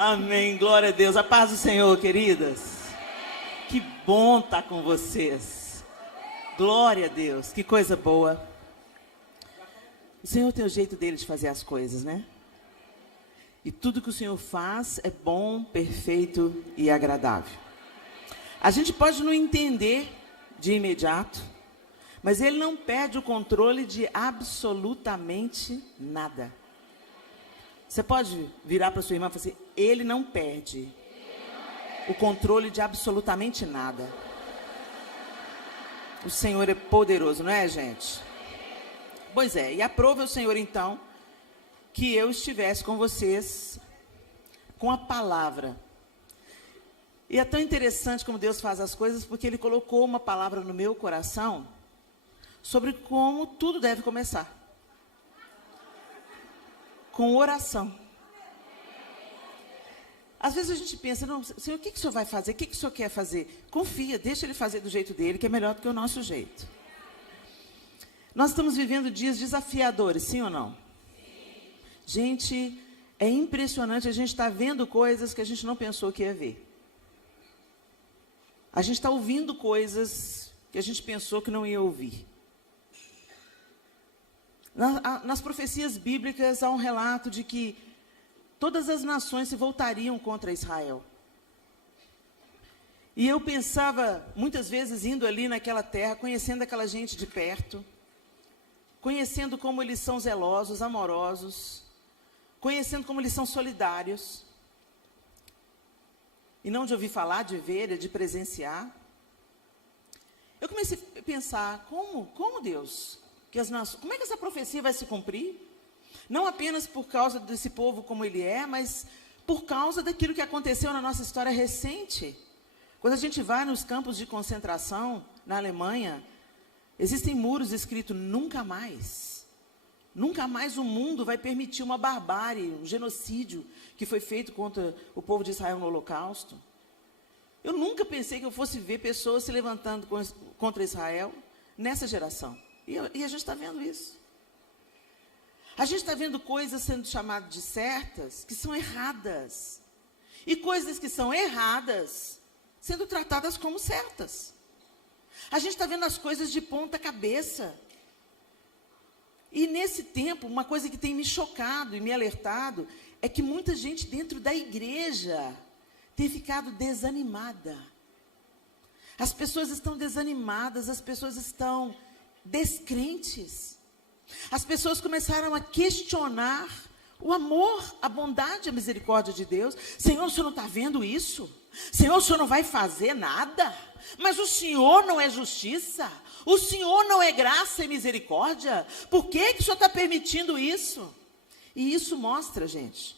Amém, glória a Deus. A paz do Senhor, queridas. Que bom estar com vocês. Glória a Deus, que coisa boa. O Senhor tem o jeito dele de fazer as coisas, né? E tudo que o Senhor faz é bom, perfeito e agradável. A gente pode não entender de imediato, mas ele não perde o controle de absolutamente nada. Você pode virar para sua irmã e falar assim: ele não perde o controle de absolutamente nada. O Senhor é poderoso, não é, gente? Pois é, e aprove o Senhor, então, que eu estivesse com vocês com a palavra. E é tão interessante como Deus faz as coisas, porque Ele colocou uma palavra no meu coração sobre como tudo deve começar. Com oração. Às vezes a gente pensa: não, Senhor, o que o Senhor vai fazer? O que o Senhor quer fazer? Confia, deixa Ele fazer do jeito dele, que é melhor do que o nosso jeito. Nós estamos vivendo dias desafiadores, sim ou não? Sim. Gente, é impressionante, a gente está vendo coisas que a gente não pensou que ia ver. A gente está ouvindo coisas que a gente pensou que não ia ouvir. Nas profecias bíblicas há um relato de que todas as nações se voltariam contra Israel. E eu pensava, muitas vezes, indo ali naquela terra, conhecendo aquela gente de perto, conhecendo como eles são zelosos, amorosos, conhecendo como eles são solidários. E não de ouvir falar, de ver, de presenciar. Eu comecei a pensar: como Deus? Como é que essa profecia vai se cumprir? Não apenas por causa desse povo como ele é, mas por causa daquilo que aconteceu na nossa história recente. Quando a gente vai nos campos de concentração, na Alemanha, existem muros escritos: nunca mais. Nunca mais o mundo vai permitir uma barbárie, um genocídio que foi feito contra o povo de Israel no Holocausto. Eu nunca pensei que eu fosse ver pessoas se levantando contra Israel nessa geração. E a gente está vendo isso. A gente está vendo coisas sendo chamadas de certas, que são erradas. E coisas que são erradas, sendo tratadas como certas. A gente está vendo as coisas de ponta cabeça. E nesse tempo, uma coisa que tem me chocado e me alertado, é que muita gente dentro da igreja tem ficado desanimada. As pessoas estão desanimadas, as pessoas estão descrentes. As pessoas começaram a questionar o amor, a bondade, a misericórdia de Deus. Senhor, o Senhor não está vendo isso? Senhor, o Senhor não vai fazer nada? Mas o Senhor não é justiça? O Senhor não é graça e misericórdia? Por que o Senhor está permitindo isso? E isso mostra, gente,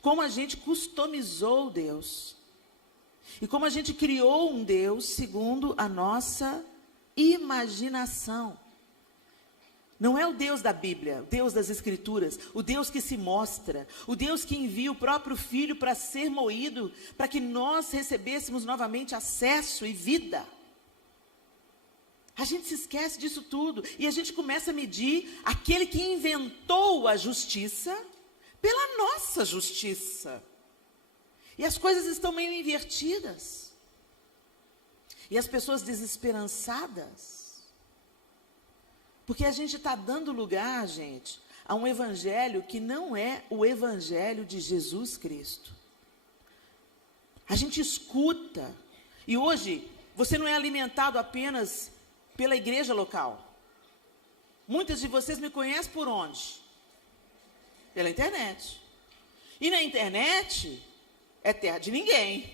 como a gente customizou Deus. E como a gente criou um Deus segundo a nossa imaginação. Não é o Deus da Bíblia, o Deus das Escrituras, o Deus que se mostra, o Deus que envia o próprio Filho para ser moído, para que nós recebêssemos novamente acesso e vida. A gente se esquece disso tudo e a gente começa a medir aquele que inventou a justiça pela nossa justiça. E as coisas estão meio invertidas. E as pessoas desesperançadas. Porque a gente está dando lugar, gente, a um evangelho que não é o evangelho de Jesus Cristo. A gente escuta. E hoje, você não é alimentado apenas pela igreja local. Muitas de vocês me conhecem por onde? Pela internet. E na internet é terra de ninguém.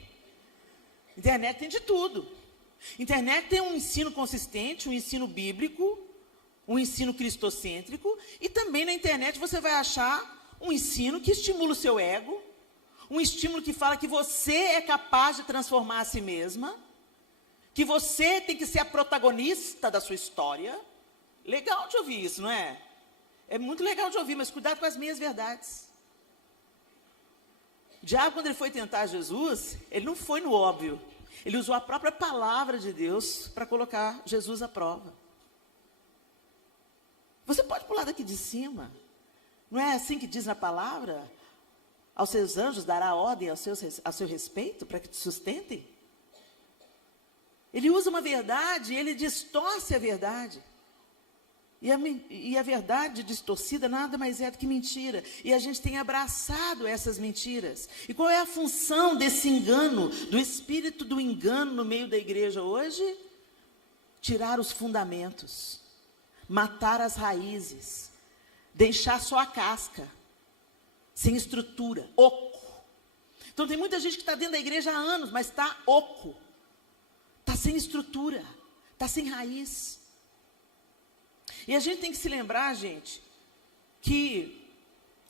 Internet tem de tudo. Internet tem um ensino consistente, um ensino bíblico, um ensino cristocêntrico, e também na internet você vai achar um ensino que estimula o seu ego, um estímulo que fala que você é capaz de transformar a si mesma, que você tem que ser a protagonista da sua história. Legal de ouvir isso, não é? É muito legal de ouvir, mas cuidado com as meias verdades. O diabo, quando ele foi tentar Jesus, ele não foi no óbvio. Ele usou a própria palavra de Deus para colocar Jesus à prova. Você pode pular daqui de cima. Não é assim que diz na palavra? aos seus anjos, dará ordem a seu respeito para que te sustentem? Ele usa uma verdade, ele distorce a verdade. E a verdade distorcida nada mais é do que mentira. E a gente tem abraçado essas mentiras. E qual é a função desse engano, do espírito do engano no meio da igreja hoje? Tirar os fundamentos, matar as raízes, deixar só a casca, sem estrutura, oco. Então tem muita gente que está dentro da igreja há anos, mas está oco, está sem estrutura, está sem raiz. E a gente tem que se lembrar, gente, que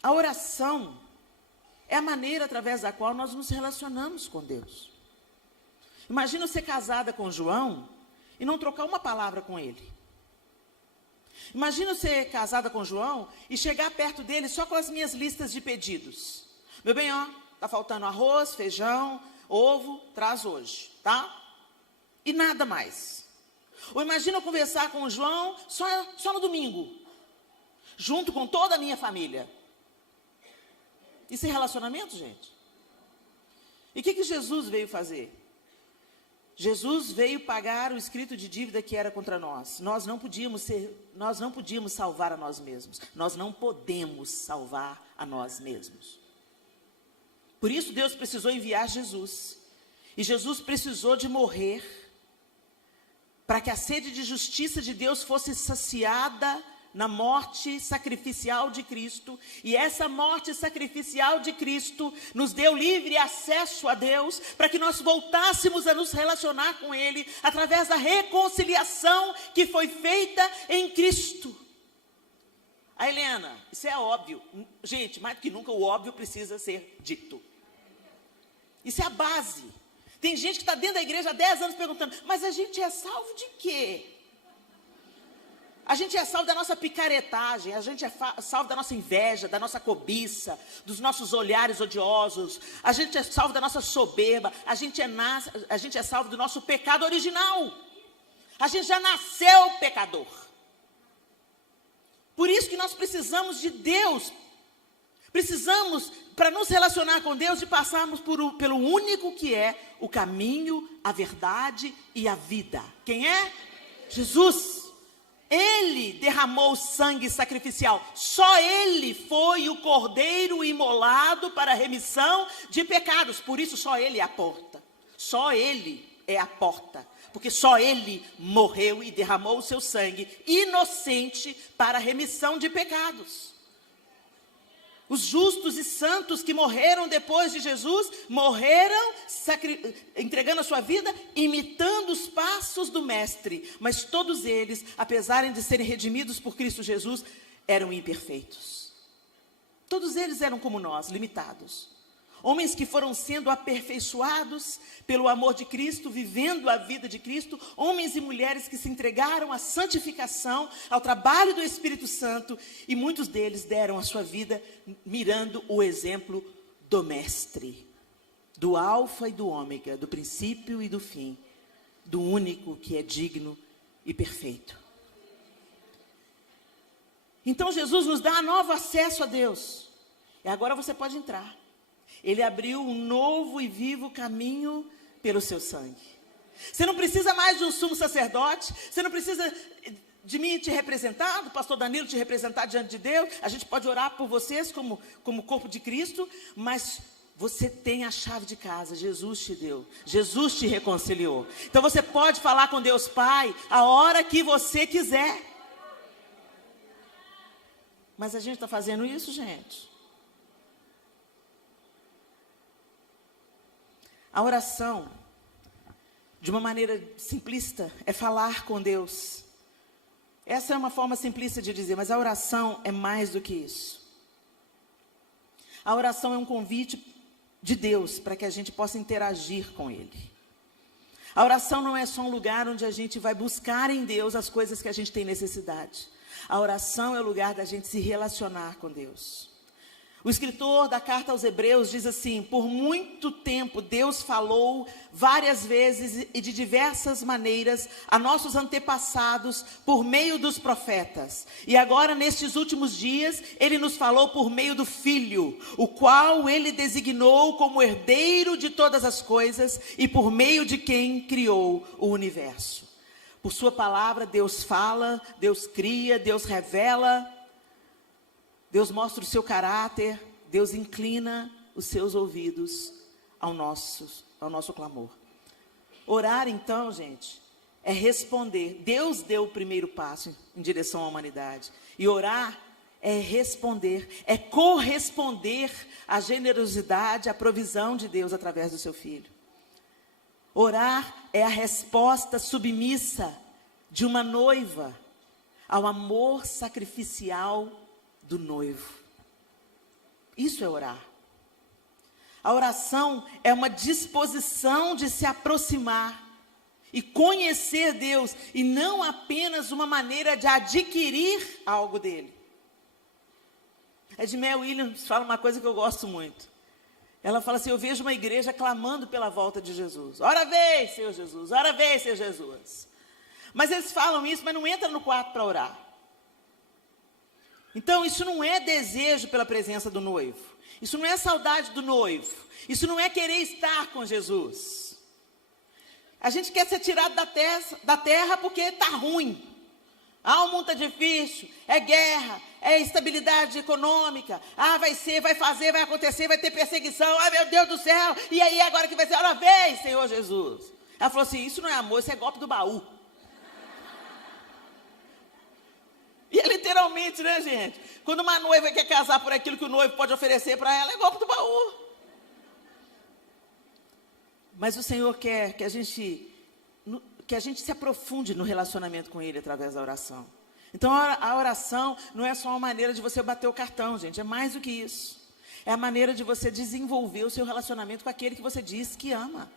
a oração é a maneira através da qual nós nos relacionamos com Deus. Imagina eu ser casada com João e não trocar uma palavra com ele. Imagina eu ser casada com João e chegar perto dele só com as minhas listas de pedidos. Meu bem, ó, tá faltando arroz, feijão, ovo, traz hoje, tá? E nada mais. Ou imagina eu conversar com o João só no domingo, junto com toda a minha família. Isso é relacionamento, gente? E o que Jesus veio fazer? Jesus veio pagar o escrito de dívida que era contra nós. Nós não podíamos salvar a nós mesmos. Nós não podemos salvar a nós mesmos. Por isso Deus precisou enviar Jesus. E Jesus precisou de morrer para que a sede de justiça de Deus fosse saciada na morte sacrificial de Cristo. E essa morte sacrificial de Cristo nos deu livre acesso a Deus, para que nós voltássemos a nos relacionar com Ele, através da reconciliação que foi feita em Cristo. A Helena, isso é óbvio. Gente, mais do que nunca o óbvio precisa ser dito. Isso é a base. Tem gente que está dentro da igreja há 10 anos perguntando, mas a gente é salvo de quê? A gente é salvo da nossa picaretagem, a gente é salvo da nossa inveja, da nossa cobiça, dos nossos olhares odiosos, a gente é salvo da nossa soberba, a gente é salvo do nosso pecado original. A gente já nasceu pecador. Por isso que nós precisamos de Deus. Precisamos, para nos relacionar com Deus, de passarmos pelo único que é o caminho, a verdade e a vida. Quem é? Jesus. Ele derramou o sangue sacrificial. Só Ele foi o cordeiro imolado para a remissão de pecados. Por isso só Ele é a porta. Só Ele é a porta. Porque só Ele morreu e derramou o seu sangue inocente para a remissão de pecados. Os justos e santos que morreram depois de Jesus, morreram entregando a sua vida, imitando os passos do Mestre. Mas todos eles, apesar de serem redimidos por Cristo Jesus, eram imperfeitos. Todos eles eram como nós, limitados. Homens que foram sendo aperfeiçoados pelo amor de Cristo, vivendo a vida de Cristo. Homens e mulheres que se entregaram à santificação, ao trabalho do Espírito Santo. E muitos deles deram a sua vida mirando o exemplo do Mestre. Do Alfa e do Ômega, do princípio e do fim. Do único que é digno e perfeito. Então Jesus nos dá novo acesso a Deus. E agora você pode entrar. Ele abriu um novo e vivo caminho pelo seu sangue. Você não precisa mais de um sumo sacerdote. Você não precisa de mim te representar, do pastor Danilo te representar diante de Deus. A gente pode orar por vocês como corpo de Cristo. Mas você tem a chave de casa. Jesus te deu. Jesus te reconciliou. Então você pode falar com Deus Pai a hora que você quiser. Mas a gente está fazendo isso, gente? A oração, de uma maneira simplista, é falar com Deus. Essa é uma forma simplista de dizer, mas a oração é mais do que isso. A oração é um convite de Deus para que a gente possa interagir com Ele. A oração não é só um lugar onde a gente vai buscar em Deus as coisas que a gente tem necessidade. A oração é o lugar da gente se relacionar com Deus. O escritor da carta aos Hebreus diz assim: por muito tempo Deus falou várias vezes e de diversas maneiras a nossos antepassados por meio dos profetas. E agora, nestes últimos dias, Ele nos falou por meio do Filho, o qual Ele designou como herdeiro de todas as coisas e por meio de quem criou o universo. Por sua palavra, Deus fala, Deus cria, Deus revela, Deus mostra o seu caráter, Deus inclina os seus ouvidos ao nosso clamor. Orar, então, gente, é responder. Deus deu o primeiro passo em direção à humanidade. E orar é responder, é corresponder à generosidade, à provisão de Deus através do seu Filho. Orar é a resposta submissa de uma noiva ao amor sacrificial do noivo. Isso é orar. A oração é uma disposição de se aproximar e conhecer Deus, e não apenas uma maneira de adquirir algo dele. Edmé Williams fala uma coisa que eu gosto muito. Ela fala assim: eu vejo uma igreja clamando pela volta de Jesus. Ora vem, Senhor Jesus, ora vem, Senhor Jesus. Mas eles falam isso, mas não entram no quarto para orar. Então, isso não é desejo pela presença do noivo. Isso não é saudade do noivo. Isso não é querer estar com Jesus. A gente quer ser tirado da terra porque está ruim. Ah, o mundo está difícil, é guerra, é instabilidade econômica. Ah, vai ser, vai fazer, vai acontecer, vai ter perseguição. Ah, meu Deus do céu, e aí agora que vai ser? Ora vem, Senhor Jesus. Ela falou assim: isso não é amor, isso é golpe do baú. E é literalmente, né, gente? Quando uma noiva quer casar por aquilo que o noivo pode oferecer para ela, é golpe do baú. Mas o Senhor quer que a gente se aprofunde no relacionamento com Ele através da oração. Então, a oração não é só uma maneira de você bater o cartão, gente. É mais do que isso. É a maneira de você desenvolver o seu relacionamento com aquele que você diz que ama.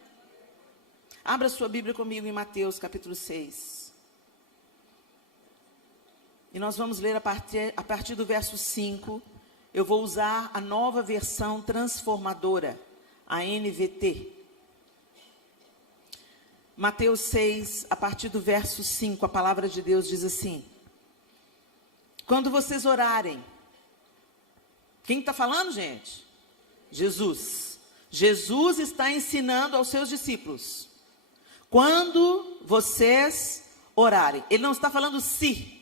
Abra sua Bíblia comigo em Mateus, capítulo 6. E nós vamos ler a partir do verso 5. Eu vou usar a nova versão transformadora, a NVT. Mateus 6, a partir do verso 5, a palavra de Deus diz assim: quando vocês orarem, quem está falando, gente? Jesus. Jesus está ensinando aos seus discípulos. Quando vocês orarem. Ele não está falando se.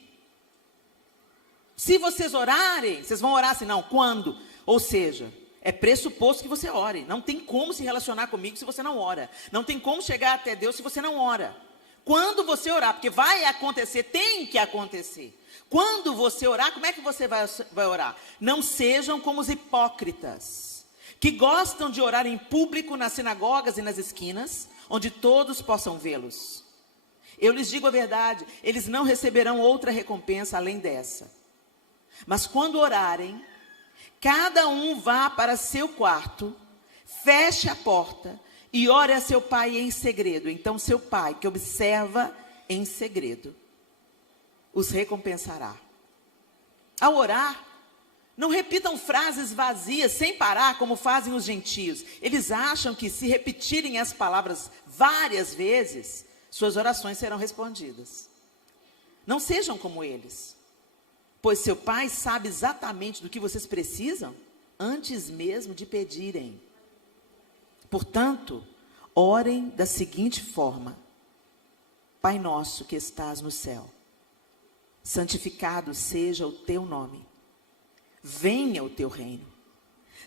Se vocês orarem, vocês vão orar assim, não, quando? Ou seja, é pressuposto que você ore. Não tem como se relacionar comigo se você não ora. Não tem como chegar até Deus se você não ora. Quando você orar, porque vai acontecer, tem que acontecer. Quando você orar, como é que você vai orar? Não sejam como os hipócritas, que gostam de orar em público nas sinagogas e nas esquinas, onde todos possam vê-los. Eu lhes digo a verdade, eles não receberão outra recompensa além dessa. Mas quando orarem, cada um vá para seu quarto, feche a porta e ore a seu pai em segredo. Então seu pai, que observa em segredo, os recompensará. Ao orar, não repitam frases vazias sem parar, como fazem os gentios. Eles acham que se repetirem as palavras várias vezes, suas orações serão respondidas. Não sejam como eles, pois seu pai sabe exatamente do que vocês precisam, antes mesmo de pedirem. Portanto, orem da seguinte forma: Pai nosso que estás no céu, santificado seja o teu nome. Venha o teu reino.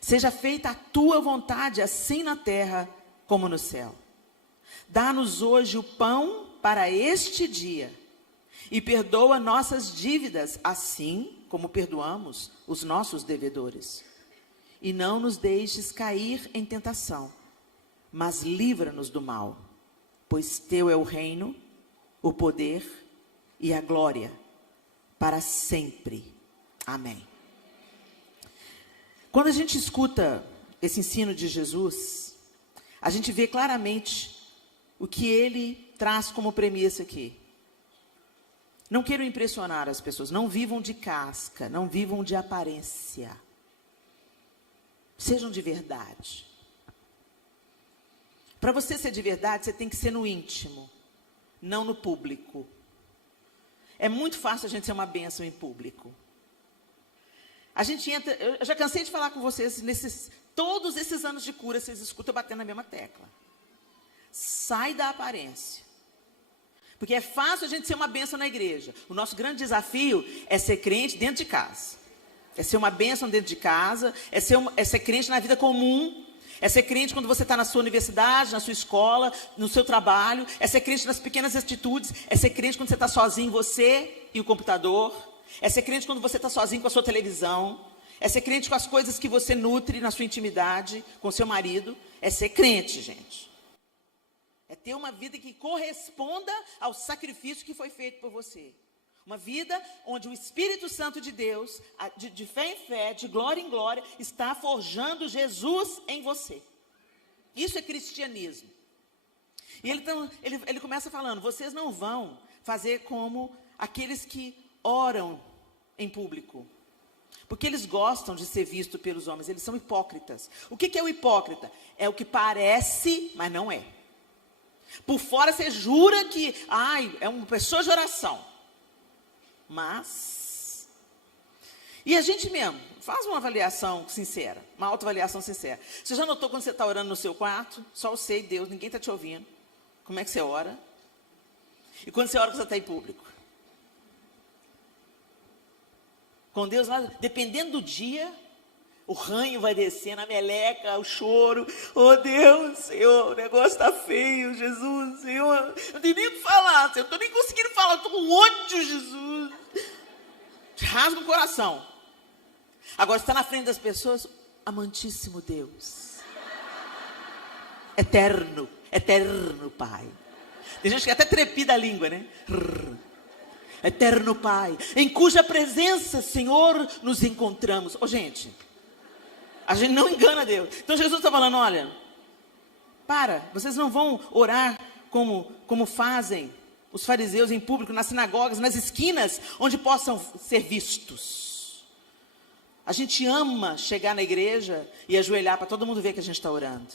Seja feita a tua vontade, assim na terra como no céu. Dá-nos hoje o pão para este dia. E perdoa nossas dívidas, assim como perdoamos os nossos devedores. E não nos deixes cair em tentação, mas livra-nos do mal. Pois teu é o reino, o poder e a glória, para sempre. Amém. Quando a gente escuta esse ensino de Jesus, a gente vê claramente o que ele traz como premissa aqui. Não queiram impressionar as pessoas, não vivam de casca, não vivam de aparência. Sejam de verdade. Para você ser de verdade, você tem que ser no íntimo, não no público. É muito fácil a gente ser uma bênção em público. A gente entra, eu já cansei de falar com vocês, todos esses anos de cura, vocês escutam eu batendo na mesma tecla. Sai da aparência. Porque é fácil a gente ser uma bênção na igreja. O nosso grande desafio é ser crente dentro de casa. É ser uma bênção dentro de casa, é ser crente na vida comum, é ser crente quando você está na sua universidade, na sua escola, no seu trabalho, é ser crente nas pequenas atitudes, é ser crente quando você está sozinho, você e o computador, é ser crente quando você está sozinho com a sua televisão, é ser crente com as coisas que você nutre na sua intimidade, com seu marido, é ser crente, gente. É ter uma vida que corresponda ao sacrifício que foi feito por você. Uma vida onde o Espírito Santo de Deus, de fé em fé, de glória em glória, está forjando Jesus em você. Isso é cristianismo. E ele começa falando, vocês não vão fazer como aqueles que oram em público. Porque eles gostam de ser vistos pelos homens, eles são hipócritas. O que é o hipócrita? É o que parece, mas não é. Por fora você jura que, é uma pessoa de oração. Mas, e a gente mesmo, faz uma avaliação sincera, uma autoavaliação sincera. Você já notou quando você está orando no seu quarto, só você e Deus, ninguém está te ouvindo, como é que você ora? E quando você ora, você está em público? Com Deus lá, dependendo do dia, o ranho vai descendo, a meleca, o choro. Oh Deus, Senhor, o negócio está feio, Jesus, Senhor. Eu não tenho nem o que falar, Senhor, eu não estou nem conseguindo falar, eu estou com ódio, Jesus. Te rasga o coração. Agora, você está na frente das pessoas, amantíssimo Deus. Eterno, eterno Pai. Tem gente que até trepida a língua, né? Eterno Pai, em cuja presença, Senhor, nos encontramos. Gente, a gente não engana Deus. Então Jesus está falando, olha, vocês não vão orar como fazem os fariseus em público, nas sinagogas, nas esquinas, onde possam ser vistos. A gente ama chegar na igreja e ajoelhar para todo mundo ver que a gente está orando.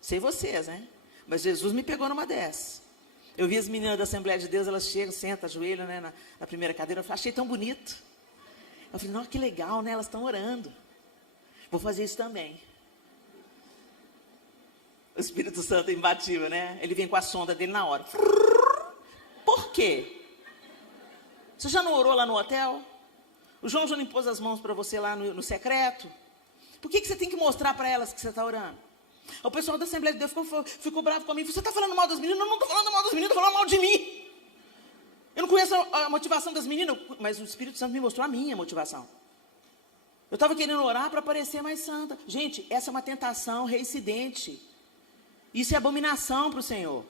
Sei vocês, né? Mas Jesus me pegou numa dessas. Eu vi as meninas da Assembleia de Deus, elas chegam, sentam, ajoelham, né, na primeira cadeira. Eu falei, achei tão bonito. Eu falei, nossa, que legal, né? Elas estão orando. Vou fazer isso também. O Espírito Santo é imbatível, né? Ele vem com a sonda dele na hora. Por quê? Você já não orou lá no hotel? O João já não impôs as mãos para você lá no secreto? Por que você tem que mostrar para elas que você está orando? O pessoal da Assembleia de Deus ficou bravo comigo. Você está falando mal das meninas? Eu não estou falando mal das meninas, estou falando mal de mim. Eu não conheço a motivação das meninas, mas o Espírito Santo me mostrou a minha motivação. Eu estava querendo orar para parecer mais santa. Gente, essa é uma tentação reincidente. Isso é abominação para o Senhor.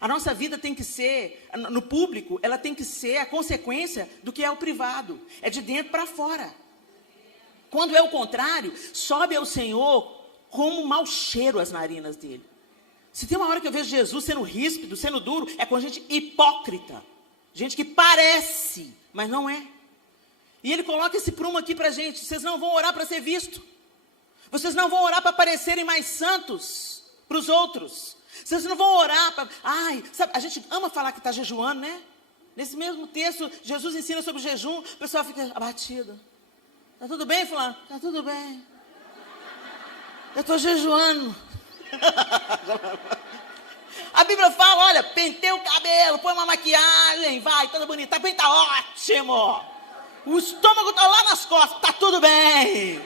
A nossa vida tem que ser, no público, ela tem que ser a consequência do que é o privado. É de dentro para fora. Quando é o contrário, sobe ao Senhor como um mau cheiro as narinas dele. Se tem uma hora que eu vejo Jesus sendo ríspido, sendo duro, é com gente hipócrita. Gente que parece, mas não é. E ele coloca esse prumo aqui para a gente. Vocês não vão orar para ser visto. Vocês não vão orar para parecerem mais santos para os outros. Vocês não vão orar para... sabe, a gente ama falar que está jejuando, né? Nesse mesmo texto, Jesus ensina sobre jejum, o pessoal fica abatido. Está tudo bem, fulano? Está tudo bem. Eu estou jejuando. A Bíblia fala, olha, penteia o cabelo, põe uma maquiagem, vai, toda bonita, tá ótimo. O estômago está lá nas costas, está tudo bem.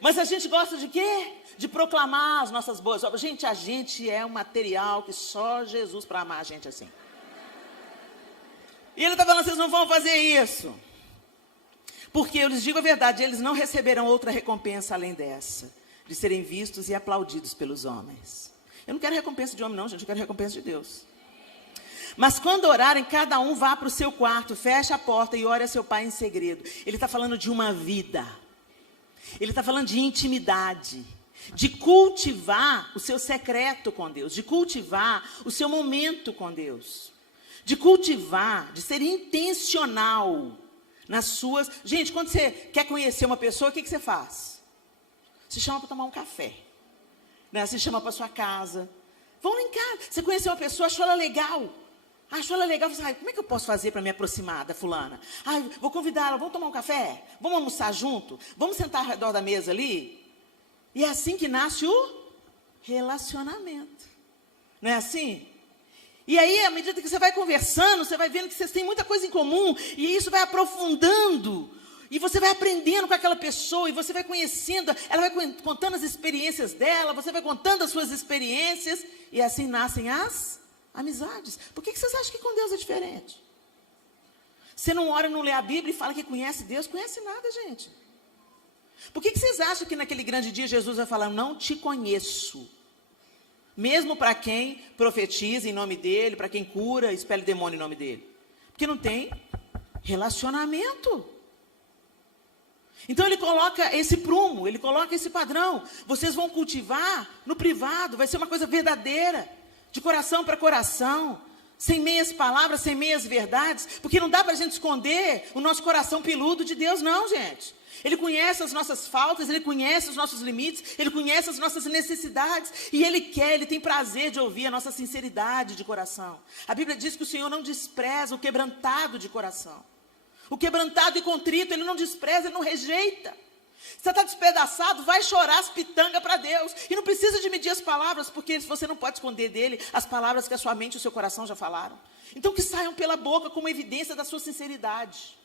Mas a gente gosta de quê? De proclamar as nossas boas obras. Gente, a gente é um material que só Jesus para amar a gente assim. E ele está falando, vocês não vão fazer isso. Porque eu lhes digo a verdade, eles não receberão outra recompensa além dessa, de serem vistos e aplaudidos pelos homens. Eu não quero recompensa de homem não, gente, eu quero recompensa de Deus. Mas quando orarem, cada um vá para o seu quarto, feche a porta e ore a seu pai em segredo. Ele está falando de uma vida. Ele está falando de intimidade. De cultivar o seu secreto com Deus. De cultivar o seu momento com Deus. De cultivar, de ser intencional nas suas... Gente, quando você quer conhecer uma pessoa, o que você faz? Se chama para tomar um café. Né? Se chama para sua casa. Vão lá em casa. Você conheceu uma pessoa, achou ela legal. Achou ela legal, você, como é que eu posso fazer para me aproximar da fulana? Vou convidá-la, vamos tomar um café? Vamos almoçar junto? Vamos sentar ao redor da mesa ali? E é assim que nasce o relacionamento. Não é assim? E aí, à medida que você vai conversando, você vai vendo que vocês têm muita coisa em comum, e isso vai aprofundando, e você vai aprendendo com aquela pessoa, e você vai conhecendo, ela vai contando as experiências dela, você vai contando as suas experiências, e assim nascem as amizades. Por que vocês acham que com Deus é diferente? Você não ora, não lê a Bíblia e fala que conhece Deus, conhece nada, gente. Por que vocês acham que naquele grande dia Jesus vai falar, não te conheço? Mesmo para quem profetiza em nome dele, para quem cura, expele demônio em nome dele. Porque não tem relacionamento. Então ele coloca esse prumo, ele coloca esse padrão. Vocês vão cultivar no privado, vai ser uma coisa verdadeira, de coração para coração, sem meias palavras, sem meias verdades, porque não dá para a gente esconder o nosso coração peludo de Deus, não, gente. Ele conhece as nossas faltas, ele conhece os nossos limites, ele conhece as nossas necessidades, e ele tem prazer de ouvir a nossa sinceridade de coração. A Bíblia diz que o Senhor não despreza o quebrantado de coração. O quebrantado e contrito, ele não despreza, ele não rejeita. Você está despedaçado, vai chorar as pitangas para Deus. E não precisa de medir as palavras, porque você não pode esconder dele as palavras que a sua mente e o seu coração já falaram. Então que saiam pela boca como evidência da sua sinceridade.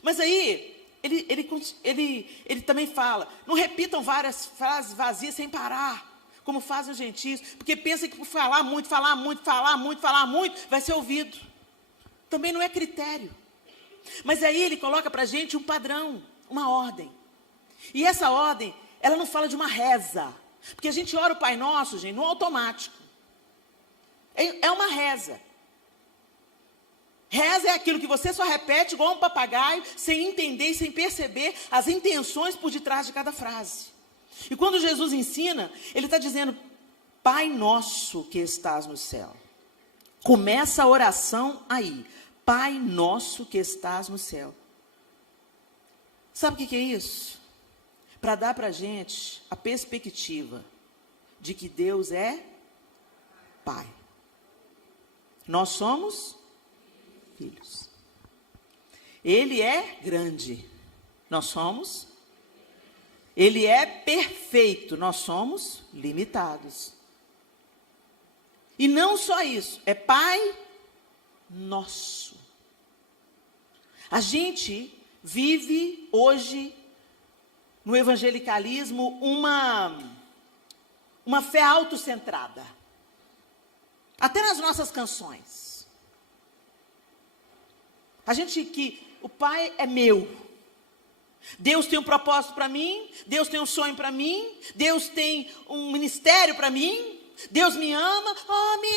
Mas aí... Ele também fala, não repitam várias frases vazias sem parar, como fazem os gentios, porque pensam que por falar muito, vai ser ouvido. Também não é critério. Mas aí ele coloca para a gente um padrão, uma ordem. E essa ordem, ela não fala de uma reza, porque a gente ora o Pai Nosso, gente, no automático. É uma reza. Reza é aquilo que você só repete igual um papagaio, sem entender e sem perceber as intenções por detrás de cada frase. E quando Jesus ensina, ele está dizendo, Pai Nosso que estás no céu. Começa a oração aí. Pai Nosso que estás no céu. Sabe o que é isso? Para dar para a gente a perspectiva de que Deus é Pai. Nós somos filhos. Ele é grande. Nós somos. Ele é perfeito. Nós somos limitados. E não só isso. É Pai Nosso. A gente vive hoje no evangelicalismo uma fé autocentrada. Até nas nossas canções. A gente que o Pai é meu. Deus tem um propósito para mim. Deus tem um sonho para mim. Deus tem um ministério para mim. Deus me ama. Oh, me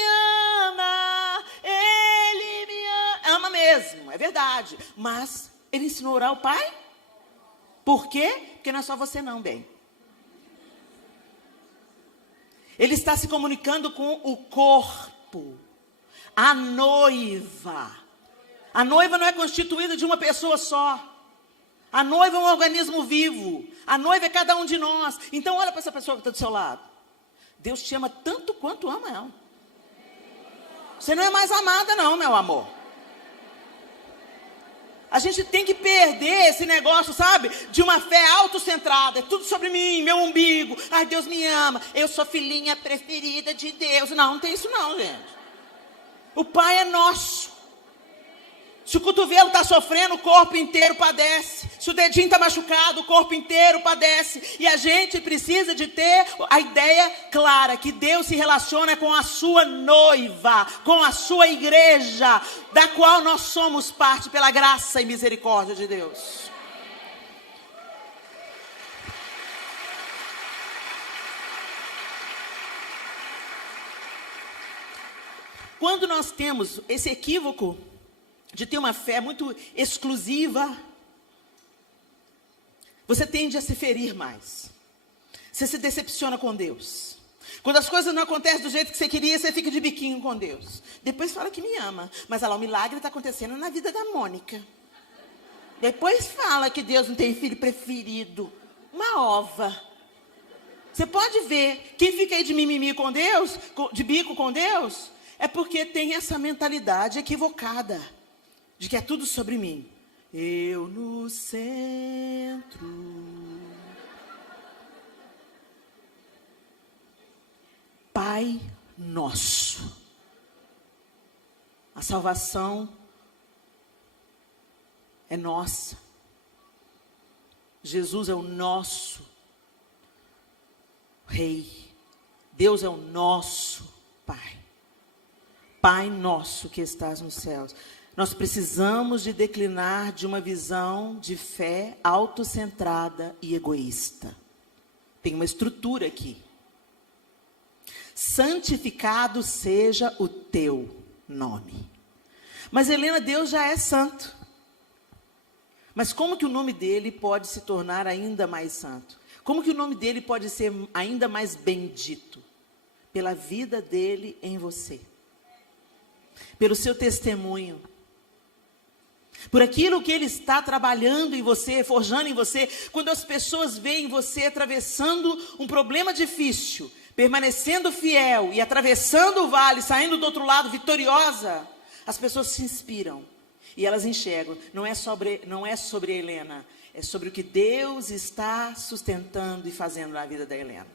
ama. Ele me ama. Ama mesmo, é verdade. Mas ele ensinou a orar ao Pai? Por quê? Porque não é só você não, bem. Ele está se comunicando com o corpo. A noiva. A noiva não é constituída de uma pessoa só. A noiva é um organismo vivo. A noiva é cada um de nós. Então olha para essa pessoa que está do seu lado. Deus te ama tanto quanto ama ela. Você não é mais amada não, meu amor. A gente tem que perder esse negócio, sabe? De uma fé autocentrada. É tudo sobre mim, meu umbigo. Ai, Deus me ama. Eu sou filhinha preferida de Deus. Não tem isso não, gente. O Pai é nosso. Se o cotovelo está sofrendo, o corpo inteiro padece. Se o dedinho está machucado, o corpo inteiro padece. E a gente precisa de ter a ideia clara que Deus se relaciona com a sua noiva, com a sua igreja, da qual nós somos parte pela graça e misericórdia de Deus. Quando nós temos esse equívoco de ter uma fé muito exclusiva, você tende a se ferir mais. Você se decepciona com Deus. Quando as coisas não acontecem do jeito que você queria, você fica de biquinho com Deus. Depois fala que me ama. Mas olha lá, o milagre está acontecendo na vida da Mônica. Depois fala que Deus não tem filho preferido. Uma ova. Você pode ver, quem fica aí de mimimi com Deus, de bico com Deus, é porque tem essa mentalidade equivocada, de que é tudo sobre mim. Eu no centro. Pai nosso. A salvação é nossa. Jesus é o nosso Rei. Deus é o nosso Pai. Pai nosso que estás nos céus. Nós precisamos de declinar de uma visão de fé autocentrada e egoísta. Tem uma estrutura aqui. Santificado seja o teu nome. Mas Helena, Deus já é santo. Mas como que o nome dele pode se tornar ainda mais santo? Como que o nome dele pode ser ainda mais bendito? Pela vida dele em você. Pelo seu testemunho. Por aquilo que ele está trabalhando em você, forjando em você. Quando as pessoas veem você atravessando um problema difícil, permanecendo fiel e atravessando o vale, saindo do outro lado vitoriosa, as pessoas se inspiram. E elas enxergam, não é sobre a Helena, é sobre o que Deus está sustentando e fazendo na vida da Helena.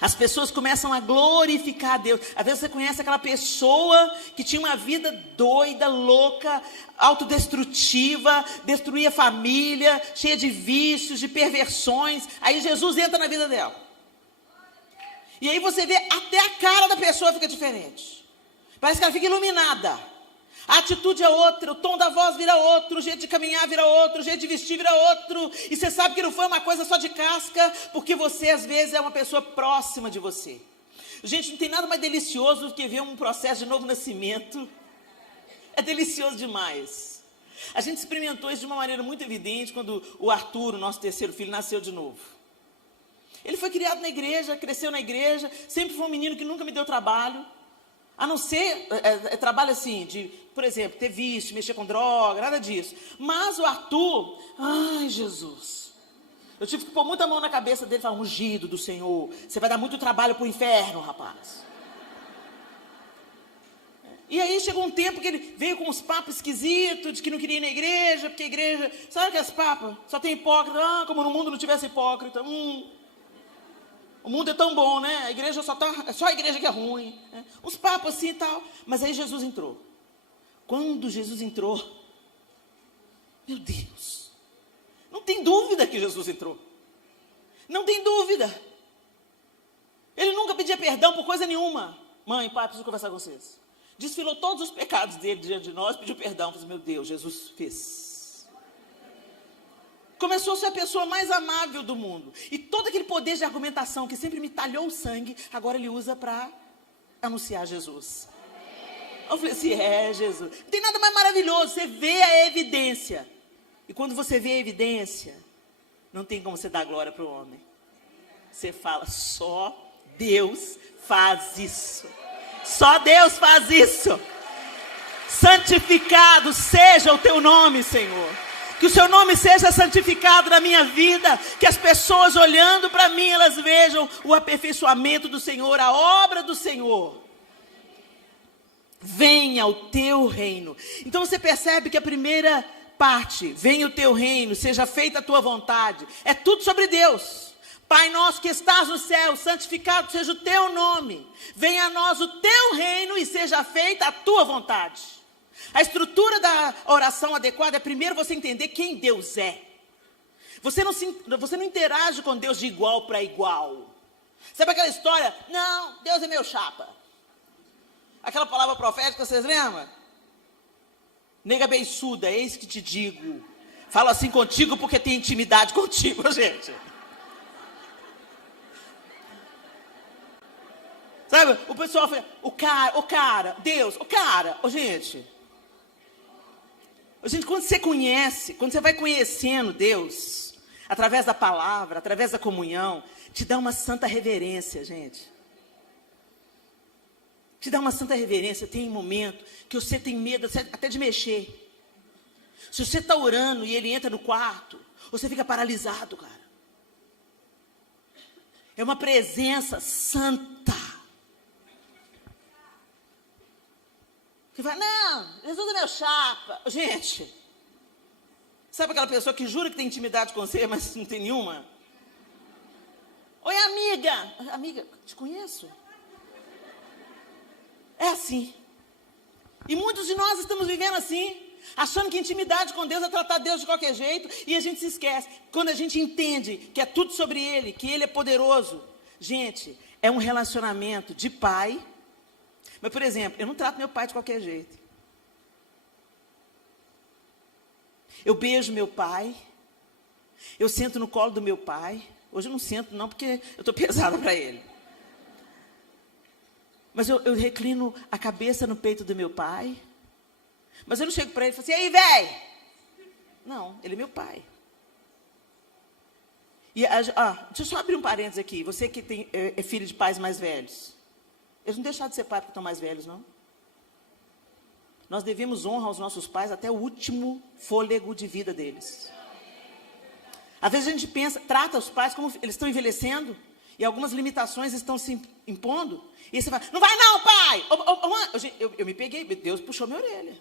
As pessoas começam a glorificar a Deus. Às vezes você conhece aquela pessoa que tinha uma vida doida, louca, autodestrutiva, destruía a família, cheia de vícios, de perversões. Aí Jesus entra na vida dela. E aí você vê, até a cara da pessoa fica diferente. Parece que ela fica iluminada. A atitude é outra, o tom da voz vira outro, o jeito de caminhar vira outro, o jeito de vestir vira outro. E você sabe que não foi uma coisa só de casca, porque você às vezes é uma pessoa próxima de você. Gente, não tem nada mais delicioso do que ver um processo de novo nascimento. É delicioso demais. A gente experimentou isso de uma maneira muito evidente quando o Arthur, o nosso terceiro filho, nasceu de novo. Ele foi criado na igreja, cresceu na igreja, sempre foi um menino que nunca me deu trabalho. A não ser trabalho assim, de, por exemplo, ter vício, mexer com droga, nada disso. Mas o Arthur, ai Jesus, eu tive que pôr muita mão na cabeça dele e falar, ungido do Senhor, você vai dar muito trabalho para o inferno, rapaz. E aí chegou um tempo que ele veio com uns papos esquisitos, de que não queria ir na igreja, porque a igreja, sabe aqueles papos? Só tem hipócrita, como no mundo não tivesse hipócrita, O mundo é tão bom, né? A igreja é só a igreja que é ruim. Né? Uns papos assim e tal. Mas aí Jesus entrou. Quando Jesus entrou, meu Deus, não tem dúvida que Jesus entrou. Não tem dúvida. Ele nunca pedia perdão por coisa nenhuma. Mãe, pai, preciso conversar com vocês. Desfilou todos os pecados dele diante de nós, pediu perdão. Falei, meu Deus, Jesus fez. Começou a ser a pessoa mais amável do mundo. E todo aquele poder de argumentação que sempre me talhou o sangue, agora ele usa para anunciar Jesus. Eu falei assim, Jesus. Não tem nada mais maravilhoso, você vê a evidência. E quando você vê a evidência, não tem como você dar glória para o homem. Você fala, só Deus faz isso. Só Deus faz isso. Santificado seja o teu nome, Senhor. Que o seu nome seja santificado na minha vida. Que as pessoas olhando para mim, elas vejam o aperfeiçoamento do Senhor, a obra do Senhor. Venha o teu reino. Então você percebe que a primeira parte, venha o teu reino, seja feita a tua vontade. É tudo sobre Deus. Pai nosso que estás no céu, santificado seja o teu nome. Venha a nós o teu reino e seja feita a tua vontade. A estrutura da oração adequada é primeiro você entender quem Deus é. Você não interage com Deus de igual para igual. Sabe aquela história? Não, Deus é meu chapa. Aquela palavra profética, vocês lembram? Nega beiçuda, eis que te digo. Falo assim contigo porque tem intimidade contigo, gente. Sabe? O pessoal fala, o cara, Deus, gente... Gente, quando você conhece, quando você vai conhecendo Deus, através da palavra, através da comunhão, te dá uma santa reverência, gente. Te dá uma santa reverência. Tem um momento que você tem medo até de mexer. Se você está orando e ele entra no quarto, você fica paralisado, cara. É uma presença santa. Você fala, não, Jesus é meu chapa. Gente, sabe aquela pessoa que jura que tem intimidade com você, mas não tem nenhuma? Oi, amiga. Amiga, te conheço. É assim. E muitos de nós estamos vivendo assim, achando que intimidade com Deus é tratar Deus de qualquer jeito, e a gente se esquece. Quando a gente entende que é tudo sobre Ele, que Ele é poderoso, gente, é um relacionamento de pai. Mas, por exemplo, eu não trato meu pai de qualquer jeito. Eu beijo meu pai, eu sento no colo do meu pai. Hoje eu não sento não, porque eu estou pesada para ele. Mas eu reclino a cabeça no peito do meu pai. Mas eu não chego para ele e falo assim, e aí, velho? Não, ele é meu pai. E, deixa eu só abrir um parênteses aqui. Você que é filho de pais mais velhos. Eles não deixaram de ser pais porque estão mais velhos, não. Nós devemos honra aos nossos pais até o último fôlego de vida deles. Às vezes a gente pensa, trata os pais como eles estão envelhecendo e algumas limitações estão se impondo. E você fala, não vai não, pai! Eu me peguei, Deus puxou minha orelha.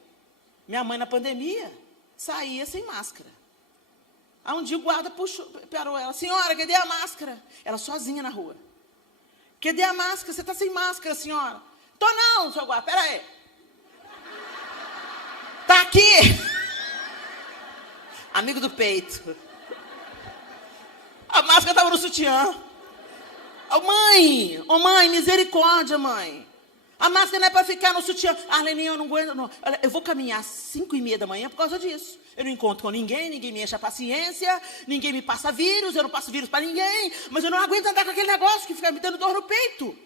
Minha mãe na pandemia saía sem máscara. Aí um dia o guarda parou ela, senhora, cadê a máscara? Ela sozinha na rua. Cadê a máscara? Você está sem máscara, senhora? Tô não, seu guarda, pera aí. Tá aqui. Amigo do peito. A máscara estava no sutiã. Ô mãe, misericórdia, mãe. A máscara não é para ficar no sutiã. Arleninha, eu não aguento, não. Olha, eu vou caminhar às 5:30 da manhã por causa disso. Eu não encontro com ninguém me enche a paciência, ninguém me passa vírus, eu não passo vírus para ninguém, mas eu não aguento andar com aquele negócio que fica me dando dor no peito.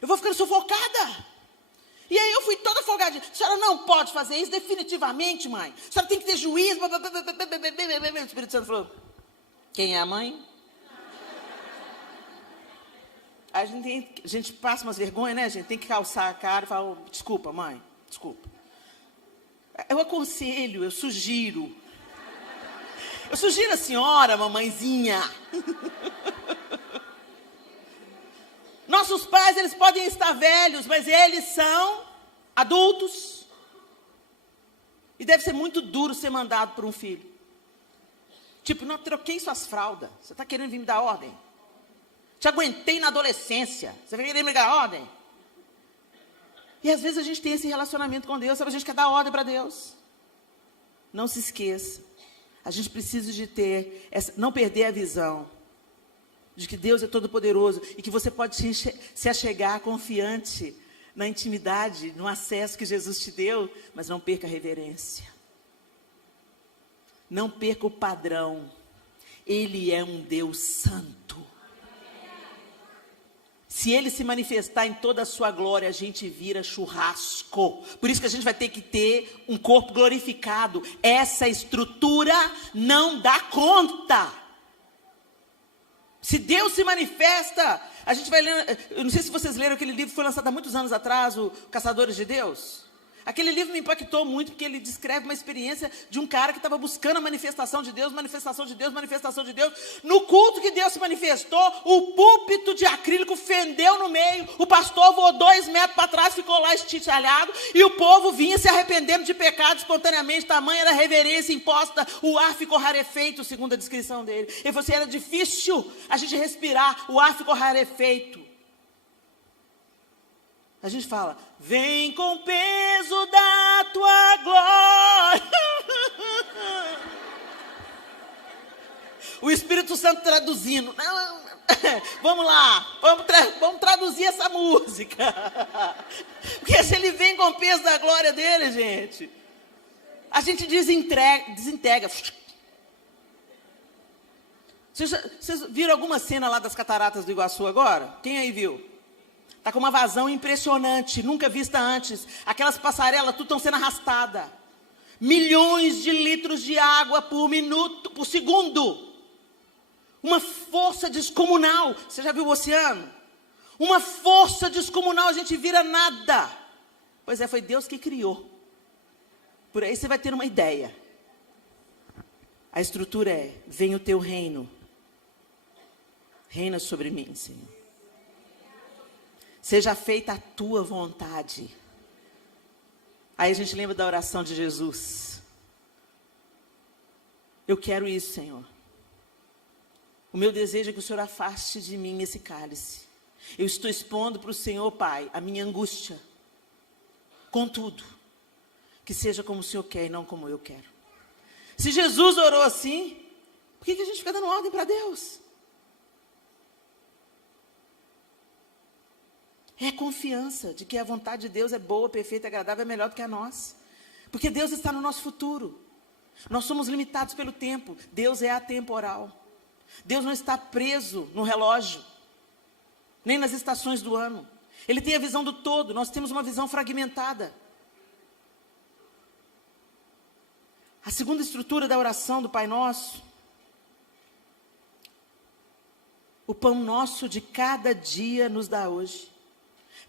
Eu vou ficando sufocada. E aí eu fui toda folgadinha. A senhora não pode fazer isso definitivamente, mãe. A senhora tem que ter juízo. O Espírito Santo falou, quem é a mãe? A gente passa umas vergonhas, né, gente? Tem que calçar a cara e falar, oh, desculpa, mãe, desculpa. Eu aconselho, eu sugiro. Eu sugiro a senhora, mamãezinha. Nossos pais, eles podem estar velhos, mas eles são adultos. E deve ser muito duro ser mandado por um filho. Tipo, não, troquei suas fraldas. Você está querendo vir me dar ordem? Te aguentei na adolescência. Você vai querer me dar ordem? E às vezes a gente tem esse relacionamento com Deus, sabe? A gente quer dar ordem para Deus. Não se esqueça. A gente precisa de ter, não perder a visão de que Deus é todo poderoso e que você pode se achegar confiante na intimidade, no acesso que Jesus te deu, mas não perca a reverência. Não perca o padrão. Ele é um Deus santo. Se Ele se manifestar em toda a sua glória, a gente vira churrasco. Por isso que a gente vai ter que ter um corpo glorificado. Essa estrutura não dá conta. Se Deus se manifesta, a gente vai lendo. Eu não sei se vocês leram aquele livro que foi lançado há muitos anos atrás, o Caçadores de Deus. Aquele livro me impactou muito, porque ele descreve uma experiência de um cara que estava buscando a manifestação de Deus, manifestação de Deus, manifestação de Deus. No culto que Deus se manifestou, o púlpito de acrílico fendeu no meio, o pastor voou 2 metros para trás, ficou lá estichalhado, e o povo vinha se arrependendo de pecado espontaneamente, tamanha era a reverência imposta, o ar ficou rarefeito, segundo a descrição dele. Ele falou assim, era difícil a gente respirar, o ar ficou rarefeito. A gente fala, vem com o peso da tua glória. O Espírito Santo traduzindo. Não, vamos lá, vamos traduzir essa música. Porque se ele vem com o peso da glória dele, gente, a gente desintegra. Vocês viram alguma cena lá das cataratas do Iguaçu agora? Quem aí viu? Está com uma vazão impressionante, nunca vista antes. Aquelas passarelas, tudo estão sendo arrastadas. Milhões de litros de água por minuto, por segundo. Uma força descomunal. Você já viu o oceano? Uma força descomunal, a gente vira nada. Pois é, foi Deus que criou. Por aí você vai ter uma ideia. A estrutura é: venha o teu reino. Reina sobre mim, Senhor. Seja feita a tua vontade. Aí a gente lembra da oração de Jesus. Eu quero isso, Senhor. O meu desejo é que o Senhor afaste de mim esse cálice. Eu estou expondo para o Senhor, Pai, a minha angústia. Contudo, que seja como o Senhor quer e não como eu quero. Se Jesus orou assim, por que a gente fica dando ordem para Deus? É confiança de que a vontade de Deus é boa, perfeita, agradável, é melhor do que a nossa. Porque Deus está no nosso futuro. Nós somos limitados pelo tempo. Deus é atemporal. Deus não está preso no relógio, nem nas estações do ano. Ele tem a visão do todo, nós temos uma visão fragmentada. A segunda estrutura da oração do Pai Nosso: o pão nosso de cada dia nos dá hoje.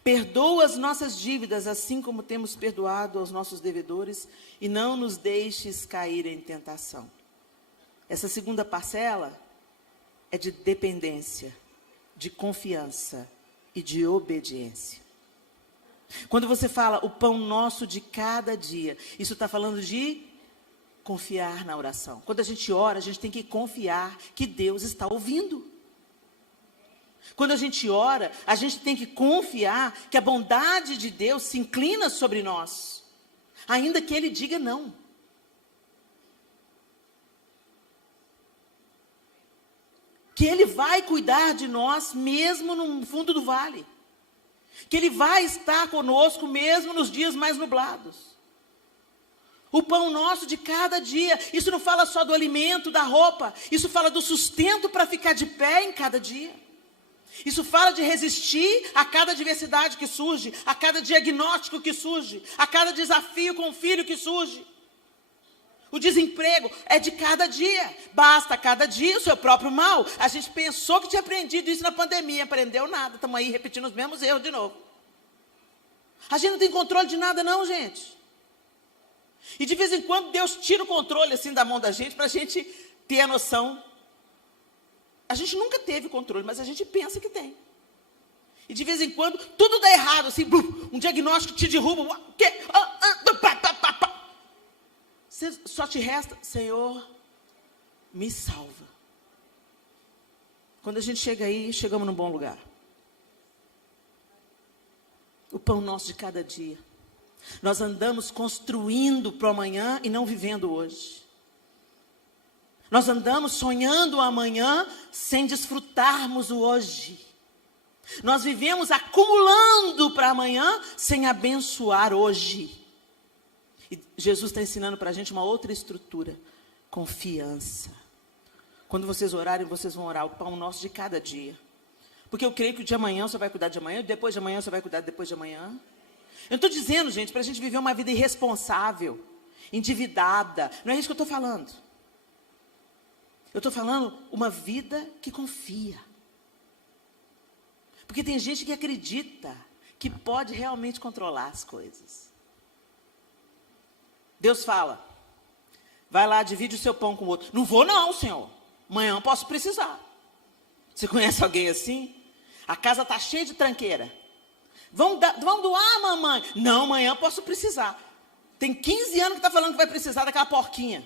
Perdoa as nossas dívidas, assim como temos perdoado aos nossos devedores, e não nos deixes cair em tentação. Essa segunda parcela é de dependência, de confiança e de obediência. Quando você fala o pão nosso de cada dia, isso está falando de confiar na oração. Quando a gente ora, a gente tem que confiar que Deus está ouvindo. Quando a gente ora, a gente tem que confiar que a bondade de Deus se inclina sobre nós, ainda que Ele diga não. Que Ele vai cuidar de nós mesmo no fundo do vale. Que Ele vai estar conosco mesmo nos dias mais nublados. O pão nosso de cada dia, isso não fala só do alimento, da roupa, isso fala do sustento para ficar de pé em cada dia. Isso fala de resistir a cada adversidade que surge, a cada diagnóstico que surge, a cada desafio com o filho que surge. O desemprego é de cada dia, basta cada dia o seu próprio mal. A gente pensou que tinha aprendido isso na pandemia, aprendeu nada, estamos aí repetindo os mesmos erros de novo. A gente não tem controle de nada não, gente. E de vez em quando Deus tira o controle assim da mão da gente, para a gente ter a noção. A gente nunca teve controle, mas a gente pensa que tem. E de vez em quando, tudo dá errado, assim, um diagnóstico te derruba. O quê? Só te resta: Senhor, me salva. Quando a gente chega aí, chegamos num bom lugar. O pão nosso de cada dia. Nós andamos construindo para o amanhã e não vivendo hoje. Nós andamos sonhando o amanhã sem desfrutarmos o hoje. Nós vivemos acumulando para amanhã sem abençoar hoje. E Jesus está ensinando para a gente uma outra estrutura: confiança. Quando vocês orarem, vocês vão orar o pão nosso de cada dia. Porque eu creio que o de amanhã você vai cuidar de amanhã, e depois de amanhã você vai cuidar depois de amanhã. Eu não estou dizendo, gente, para a gente viver uma vida irresponsável, endividada. Não é isso que eu estou falando. Eu estou falando uma vida que confia. Porque tem gente que acredita que pode realmente controlar as coisas. Deus fala: vai lá, divide o seu pão com o outro. Não vou não, Senhor. Amanhã eu posso precisar. Você conhece alguém assim? A casa está cheia de tranqueira. Vamos doar, mamãe. Não, amanhã eu posso precisar. Tem 15 anos que está falando que vai precisar daquela porquinha.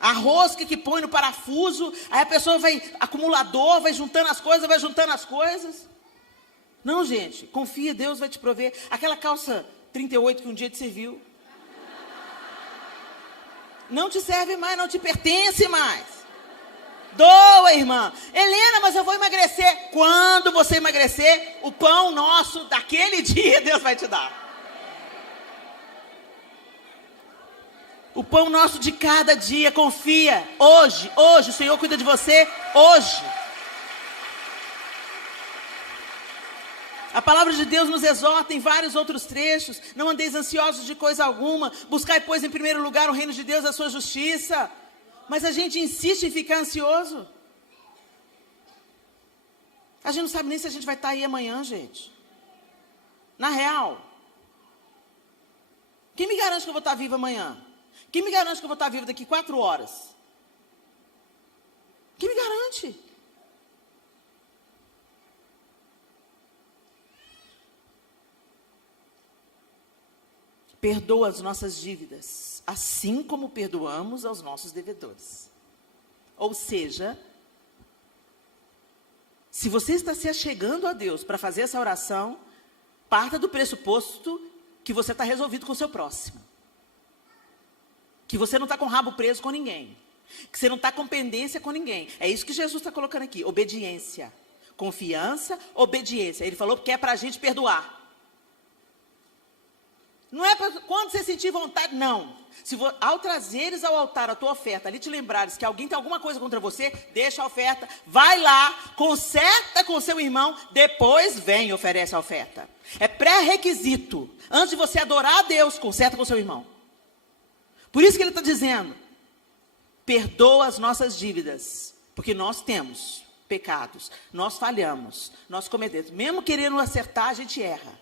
A rosca que põe no parafuso, aí a pessoa vai, acumulador, vai juntando as coisas. Não, gente, confia, Deus vai te prover. Aquela calça 38 que um dia te serviu, não te serve mais, não te pertence mais. Doa, irmã. Helena, mas eu vou emagrecer. Quando você emagrecer, o pão nosso daquele dia Deus vai te dar. O pão nosso de cada dia, confia. Hoje, o Senhor cuida de você hoje. A palavra de Deus nos exorta em vários outros trechos. Não andeis ansiosos de coisa alguma. Buscai, pois, em primeiro lugar o reino de Deus e a sua justiça. Mas a gente insiste em ficar ansioso. A gente não sabe nem se a gente vai estar aí amanhã, gente. Na real, quem me garante que eu vou estar viva amanhã? Quem me garante que eu vou estar vivo daqui 4 horas? Quem me garante? Perdoa as nossas dívidas, assim como perdoamos aos nossos devedores. Ou seja, se você está se achegando a Deus para fazer essa oração, parta do pressuposto que você está resolvido com o seu próximo. Que você não está com o rabo preso com ninguém. Que você não está com pendência com ninguém. É isso que Jesus está colocando aqui, obediência. Confiança, obediência. Ele falou que é para a gente perdoar. Não é para quando você sentir vontade, não. Ao trazeres ao altar a tua oferta, ali te lembrares que alguém tem alguma coisa contra você, deixa a oferta, vai lá, conserta com seu irmão, depois vem e oferece a oferta. É pré-requisito. Antes de você adorar a Deus, conserta com seu irmão. Por isso que ele está dizendo, perdoa as nossas dívidas, porque nós temos pecados, nós falhamos, nós cometemos. Mesmo querendo acertar, a gente erra.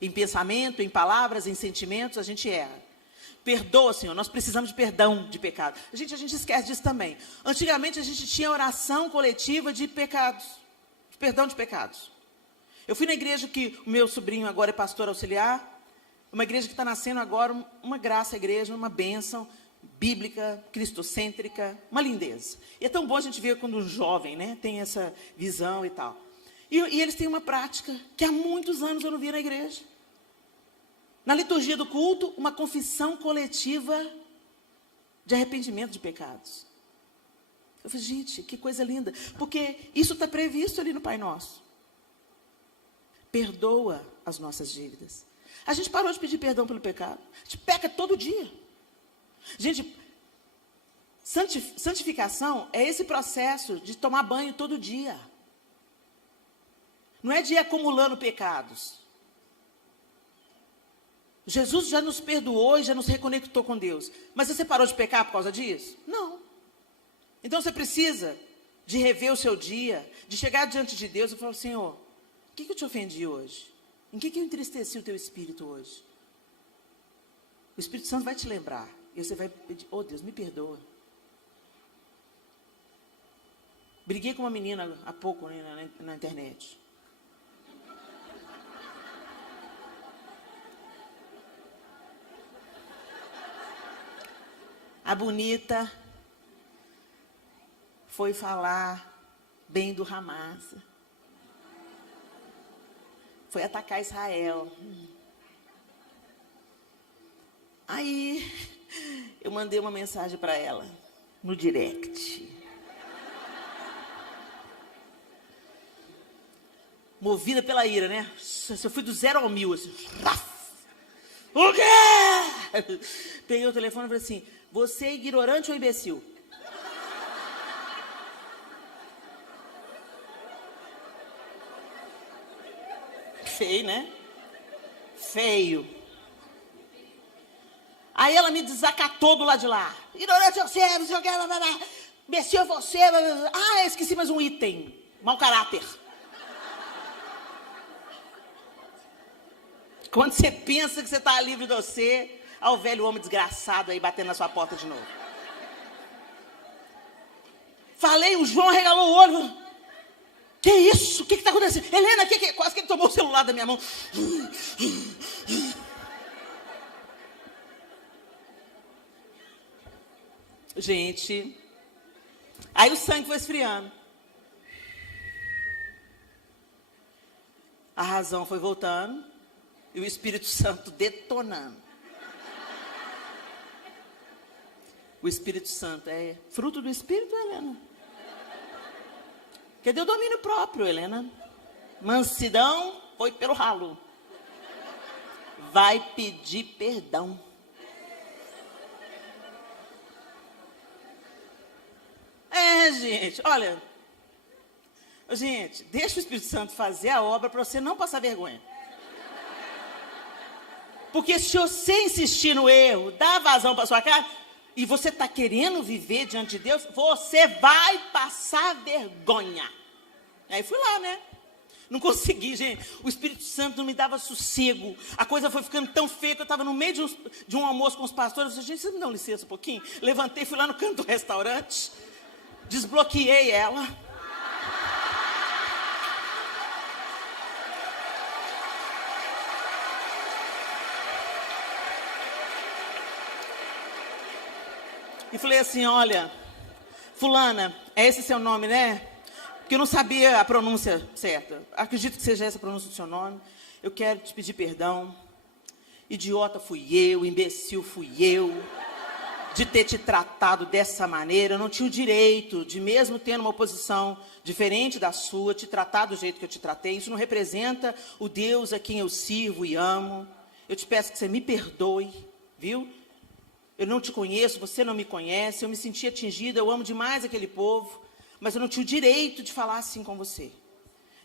Em pensamento, em palavras, em sentimentos, a gente erra. Perdoa, Senhor, nós precisamos de perdão de pecado. A gente esquece disso também. Antigamente a gente tinha oração coletiva de pecados, de perdão de pecados. Eu fui na igreja que o meu sobrinho agora é pastor auxiliar, uma igreja que está nascendo agora, uma graça igreja, uma bênção bíblica, cristocêntrica, uma lindeza. E é tão bom a gente ver quando um jovem, né, tem essa visão e tal. E eles têm uma prática que há muitos anos eu não via na igreja. Na liturgia do culto, uma confissão coletiva de arrependimento de pecados. Eu falei, gente, que coisa linda. Porque isso está previsto ali no Pai Nosso. Perdoa as nossas dívidas. A gente parou de pedir perdão pelo pecado. A gente peca todo dia. Gente, santificação é esse processo de tomar banho todo dia. Não é de ir acumulando pecados. Jesus já nos perdoou e já nos reconectou com Deus. Mas você parou de pecar por causa disso? Não. Então você precisa de rever o seu dia, de chegar diante de Deus e falar, Senhor, o que eu te ofendi hoje? Em que eu entristeci o teu espírito hoje? O Espírito Santo vai te lembrar. E você vai pedir, oh Deus, me perdoa. Briguei com uma menina há pouco, né, na internet. A bonita foi falar bem do Hamas. Foi atacar Israel. Aí, eu mandei uma mensagem para ela, no direct. Movida pela ira, né? Eu fui do 0 ao 1000, assim. O quê? Peguei o telefone e falei assim, você é ignorante ou imbecil? Feio, né? Feio. Aí ela me desacatou do lado de lá. Ignorante você, não sei o que, imbecil você. Ah, esqueci mais um item. Mau caráter. Quando você pensa que você está livre de você, ao velho homem desgraçado aí batendo na sua porta de novo. Falei, o João regalou o olho. Que isso? O que está acontecendo? Helena, quase que ele tomou o celular da minha mão. Gente, aí o sangue foi esfriando. A razão foi voltando e o Espírito Santo detonando. O Espírito Santo é fruto do Espírito, Helena? Cadê o domínio próprio, Helena? Mansidão foi pelo ralo. Vai pedir perdão. Gente, olha. Gente, deixa o Espírito Santo fazer a obra para você não passar vergonha. Porque se você insistir no erro, dar vazão para sua cara, e você está querendo viver diante de Deus, você vai passar vergonha. Aí fui lá, né? Não consegui, gente. O Espírito Santo não me dava sossego. A coisa foi ficando tão feia que eu estava no meio de um almoço com os pastores. Eu disse, gente, vocês me dão licença um pouquinho? Levantei, fui lá no canto do restaurante, desbloqueei ela. E falei assim, olha, fulana, é esse seu nome, né? Porque eu não sabia a pronúncia certa. Acredito que seja essa a pronúncia do seu nome. Eu quero te pedir perdão. Idiota fui eu, imbecil fui eu, de ter te tratado dessa maneira. Eu não tinha o direito de, mesmo tendo uma posição diferente da sua, te tratar do jeito que eu te tratei. Isso não representa o Deus a quem eu sirvo e amo. Eu te peço que você me perdoe, viu? Eu não te conheço, você não me conhece, eu me senti atingida, eu amo demais aquele povo, mas eu não tinha o direito de falar assim com você.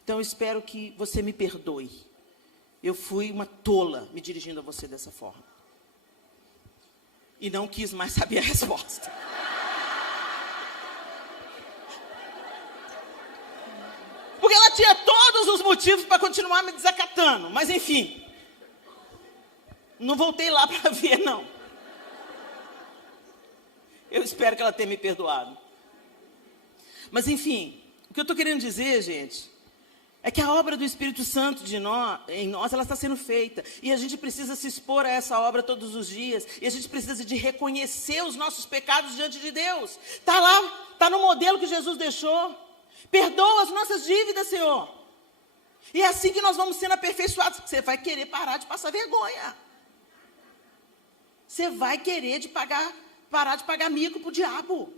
Então eu espero que você me perdoe. Eu fui uma tola me dirigindo a você dessa forma. E não quis mais saber a resposta. Porque ela tinha todos os motivos para continuar me desacatando, mas enfim. Não voltei lá para ver, não. Eu espero que ela tenha me perdoado. Mas, enfim, o que eu estou querendo dizer, gente, é que a obra do Espírito Santo em nós, ela está sendo feita. E a gente precisa se expor a essa obra todos os dias. E a gente precisa de reconhecer os nossos pecados diante de Deus. Está lá, está no modelo que Jesus deixou. Perdoa as nossas dívidas, Senhor. E é assim que nós vamos sendo aperfeiçoados. Você vai querer parar de passar vergonha. Você vai querer parar de pagar mico para o diabo.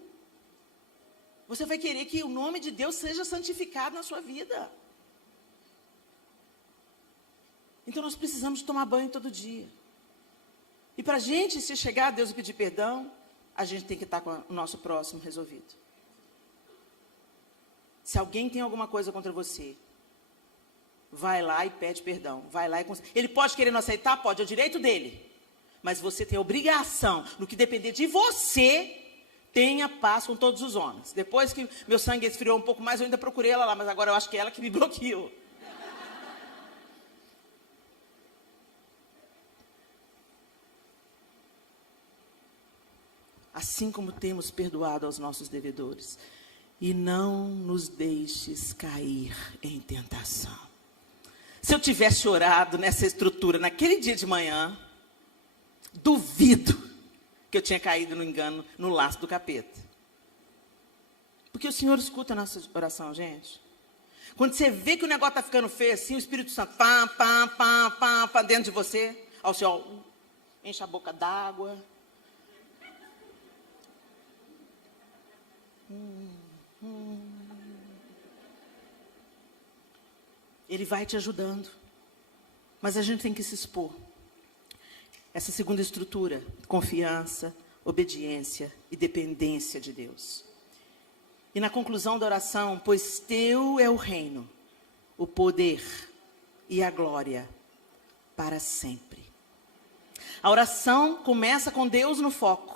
Você vai querer que o nome de Deus seja santificado na sua vida. Então nós precisamos de tomar banho todo dia. E para a gente, se chegar a Deus e pedir perdão, a gente tem que estar com o nosso próximo resolvido. Se alguém tem alguma coisa contra você, vai lá e pede perdão. Vai lá e ele pode querer não aceitar? Pode, é o direito dele. Mas você tem a obrigação, no que depender de você, tenha paz com todos os homens. Depois que meu sangue esfriou um pouco mais, eu ainda procurei ela lá, mas agora eu acho que é ela que me bloqueou. Assim como temos perdoado aos nossos devedores. E não nos deixes cair em tentação. Se eu tivesse orado nessa estrutura, naquele dia de manhã, duvido que eu tinha caído no engano, no laço do capeta. Porque o Senhor escuta a nossa oração, gente. Quando você vê que o negócio está ficando feio assim, o Espírito Santo, pá, dentro de você, ao Senhor, enche a boca d'água. Ele vai te ajudando. Mas a gente tem que se expor. Essa segunda estrutura, confiança, obediência e dependência de Deus. E na conclusão da oração, pois teu é o reino, o poder e a glória para sempre. A oração começa com Deus no foco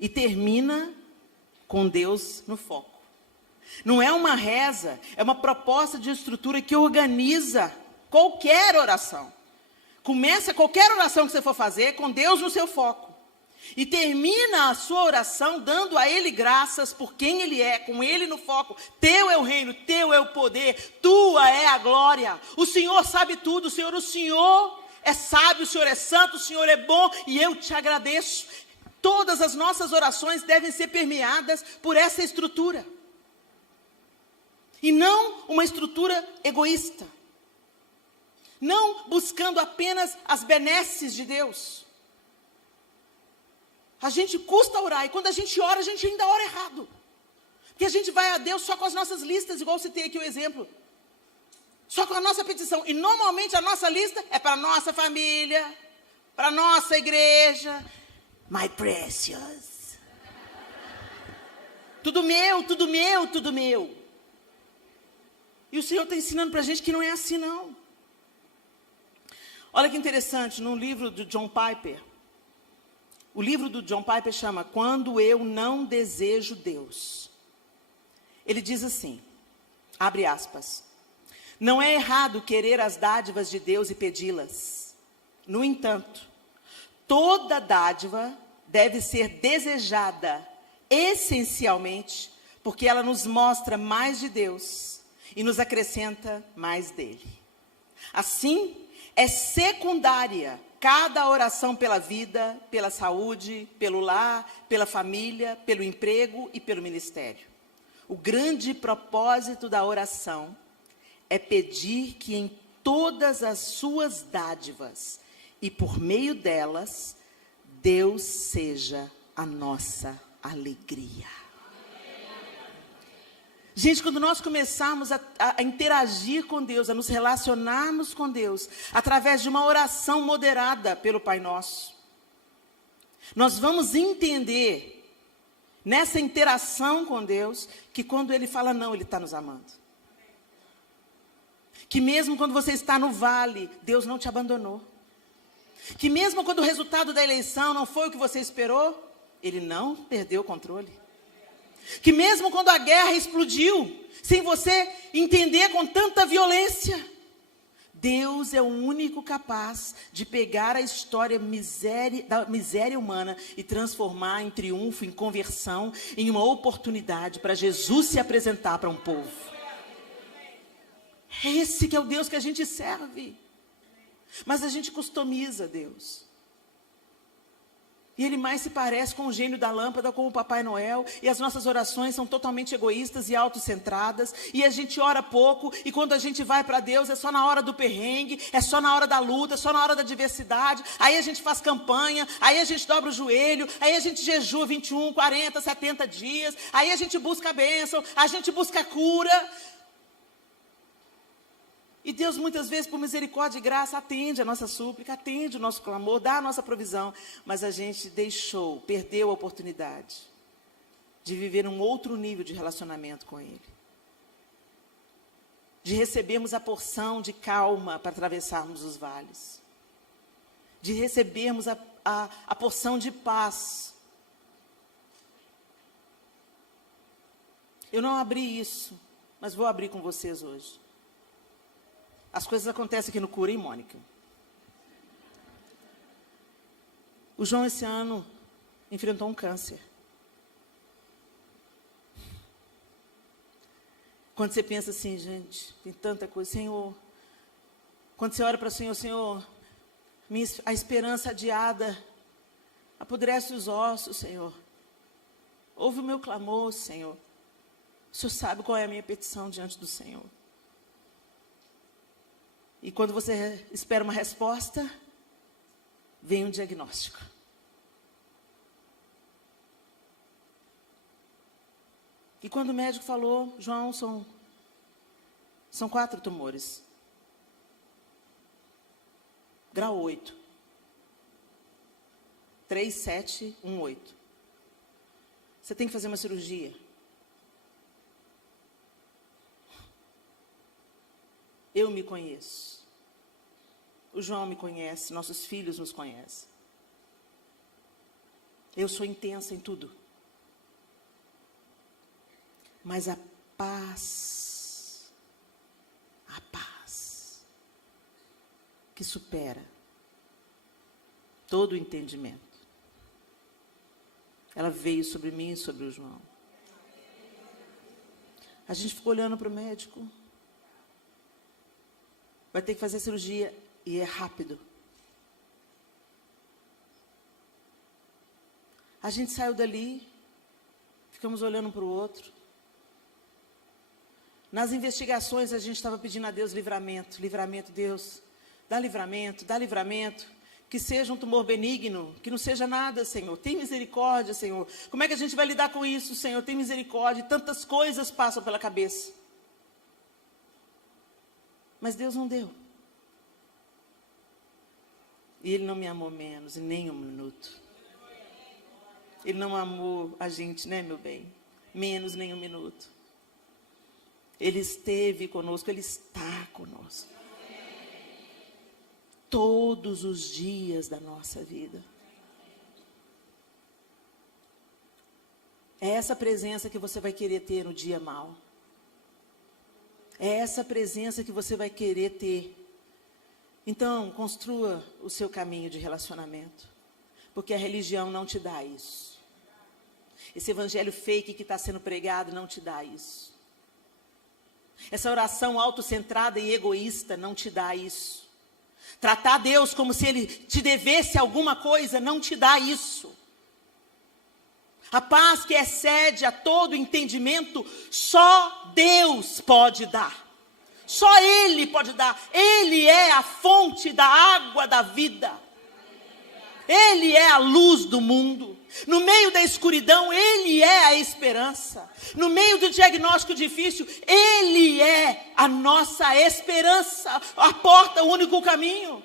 e termina com Deus no foco. Não é uma reza, é uma proposta de estrutura que organiza qualquer oração. Começa qualquer oração que você for fazer com Deus no seu foco. E termina a sua oração dando a Ele graças por quem Ele é, com Ele no foco. Teu é o reino, teu é o poder, tua é a glória. O Senhor sabe tudo, o Senhor é sábio, o Senhor é santo, o Senhor é bom e eu te agradeço. Todas as nossas orações devem ser permeadas por essa estrutura. E não uma estrutura egoísta. Não buscando apenas as benesses de Deus. A gente custa orar, e quando a gente ora, a gente ainda ora errado. Porque a gente vai a Deus só com as nossas listas, igual eu citei aqui o exemplo. Só com a nossa petição. E normalmente a nossa lista é para a nossa família, para a nossa igreja. My precious. Tudo meu, tudo meu, tudo meu. E o Senhor está ensinando para a gente que não é assim, não. Olha que interessante, no livro do John Piper, o livro do John Piper chama Quando Eu Não Desejo Deus. Ele diz assim, abre aspas, Não é errado querer as dádivas de Deus e pedi-las. No entanto, toda dádiva deve ser desejada essencialmente porque ela nos mostra mais de Deus e nos acrescenta mais dele. Assim, é secundária cada oração pela vida, pela saúde, pelo lar, pela família, pelo emprego e pelo ministério. O grande propósito da oração é pedir que em todas as suas dádivas e por meio delas, Deus seja a nossa alegria. Gente, quando nós começarmos a interagir com Deus, a nos relacionarmos com Deus, através de uma oração moderada pelo Pai Nosso, nós vamos entender, nessa interação com Deus, que quando Ele fala não, Ele está nos amando. Que mesmo quando você está no vale, Deus não te abandonou. Que mesmo quando o resultado da eleição não foi o que você esperou, Ele não perdeu o controle. Que mesmo quando a guerra explodiu, sem você entender com tanta violência, Deus é o único capaz de pegar a história da miséria humana e transformar em triunfo, em conversão, em uma oportunidade para Jesus se apresentar para um povo. Esse que é o Deus que a gente serve. Mas a gente customiza Deus. E Ele mais se parece com o gênio da lâmpada, com o Papai Noel. E as nossas orações são totalmente egoístas e autocentradas. E a gente ora pouco. E quando a gente vai para Deus, é só na hora do perrengue. É só na hora da luta, é só na hora da adversidade. Aí a gente faz campanha. Aí a gente dobra o joelho. Aí a gente jejua 21, 40, 70 dias. Aí a gente busca a bênção. A gente busca a cura. E Deus, muitas vezes, por misericórdia e graça, atende a nossa súplica, atende o nosso clamor, dá a nossa provisão. Mas a gente perdeu a oportunidade de viver um outro nível de relacionamento com Ele. De recebermos a porção de calma para atravessarmos os vales. De recebermos a porção de paz. Eu não abri isso, mas vou abrir com vocês hoje. As coisas acontecem aqui no Cura, hein, Mônica? O João, esse ano, enfrentou um câncer. Quando você pensa assim, gente, tem tanta coisa, Senhor. Quando você ora para o Senhor, Senhor, a esperança adiada apodrece os ossos, Senhor. Ouve o meu clamor, Senhor. O Senhor sabe qual é a minha petição diante do Senhor. E quando você espera uma resposta, vem um diagnóstico. E quando o médico falou, João, são 4 tumores. Grau 8. 3, 7, 1, 8. Você tem que fazer uma cirurgia. Eu me conheço. O João me conhece, nossos filhos nos conhecem. Eu sou intensa em tudo. Mas a paz que supera todo o entendimento, ela veio sobre mim e sobre o João. A gente ficou olhando para o médico. Vai ter que fazer cirurgia e é rápido. A gente saiu dali, ficamos olhando para o outro. Nas investigações a gente estava pedindo a Deus livramento, Deus, dá livramento, que seja um tumor benigno, que não seja nada, Senhor, tem misericórdia, Senhor. Como é que a gente vai lidar com isso, Senhor? Tem misericórdia, tantas coisas passam pela cabeça. Mas Deus não deu. E Ele não me amou menos, em nem um minuto. Ele não amou a gente, né, meu bem? Menos nem um minuto. Ele esteve conosco, Ele está conosco. Todos os dias da nossa vida. É essa presença que você vai querer ter no dia mau. É essa presença que você vai querer ter. Então, construa o seu caminho de relacionamento. Porque a religião não te dá isso. Esse evangelho fake que está sendo pregado não te dá isso. Essa oração autocentrada e egoísta não te dá isso. Tratar Deus como se Ele te devesse alguma coisa não te dá isso. A paz que excede a todo entendimento, só Deus pode dar. Só Ele pode dar. Ele é a fonte da água da vida. Ele é a luz do mundo. No meio da escuridão, Ele é a esperança. No meio do diagnóstico difícil, Ele é a nossa esperança. A porta, o único caminho.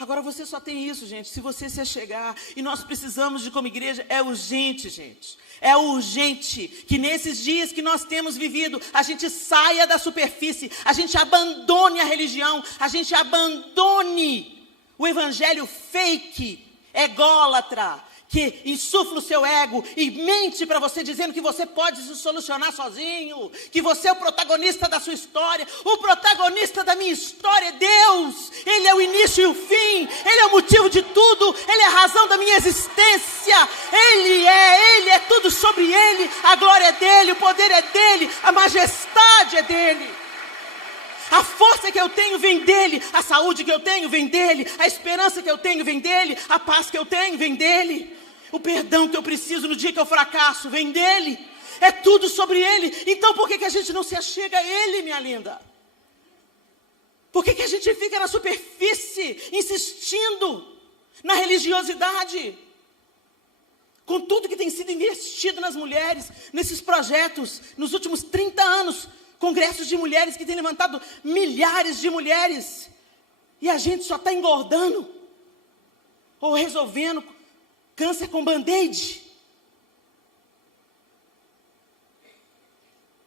Agora você só tem isso, gente, se você se achegar. E nós precisamos de, como igreja, é urgente, gente. É urgente que nesses dias que nós temos vivido, a gente saia da superfície, a gente abandone a religião, a gente abandone o evangelho fake, ególatra, que insufla o seu ego e mente para você dizendo que você pode se solucionar sozinho, que você é o protagonista da sua história. O protagonista da minha história é Deus. Ele é o início e o fim, Ele é o motivo de tudo, Ele é a razão da minha existência. Ele é tudo sobre Ele, a glória é dEle, o poder é dEle, a majestade é dEle. A força que eu tenho vem dEle, a saúde que eu tenho vem dEle, a esperança que eu tenho vem dEle, a paz que eu tenho vem dEle. O perdão que eu preciso no dia que eu fracasso vem dEle. É tudo sobre Ele. Então por que a gente não se achega a Ele, minha linda? Por que a gente fica na superfície, insistindo na religiosidade? Com tudo que tem sido investido nas mulheres, nesses projetos, nos últimos 30 anos, congressos de mulheres que têm levantado milhares de mulheres. E a gente só está engordando. Ou resolvendo câncer com band-aid.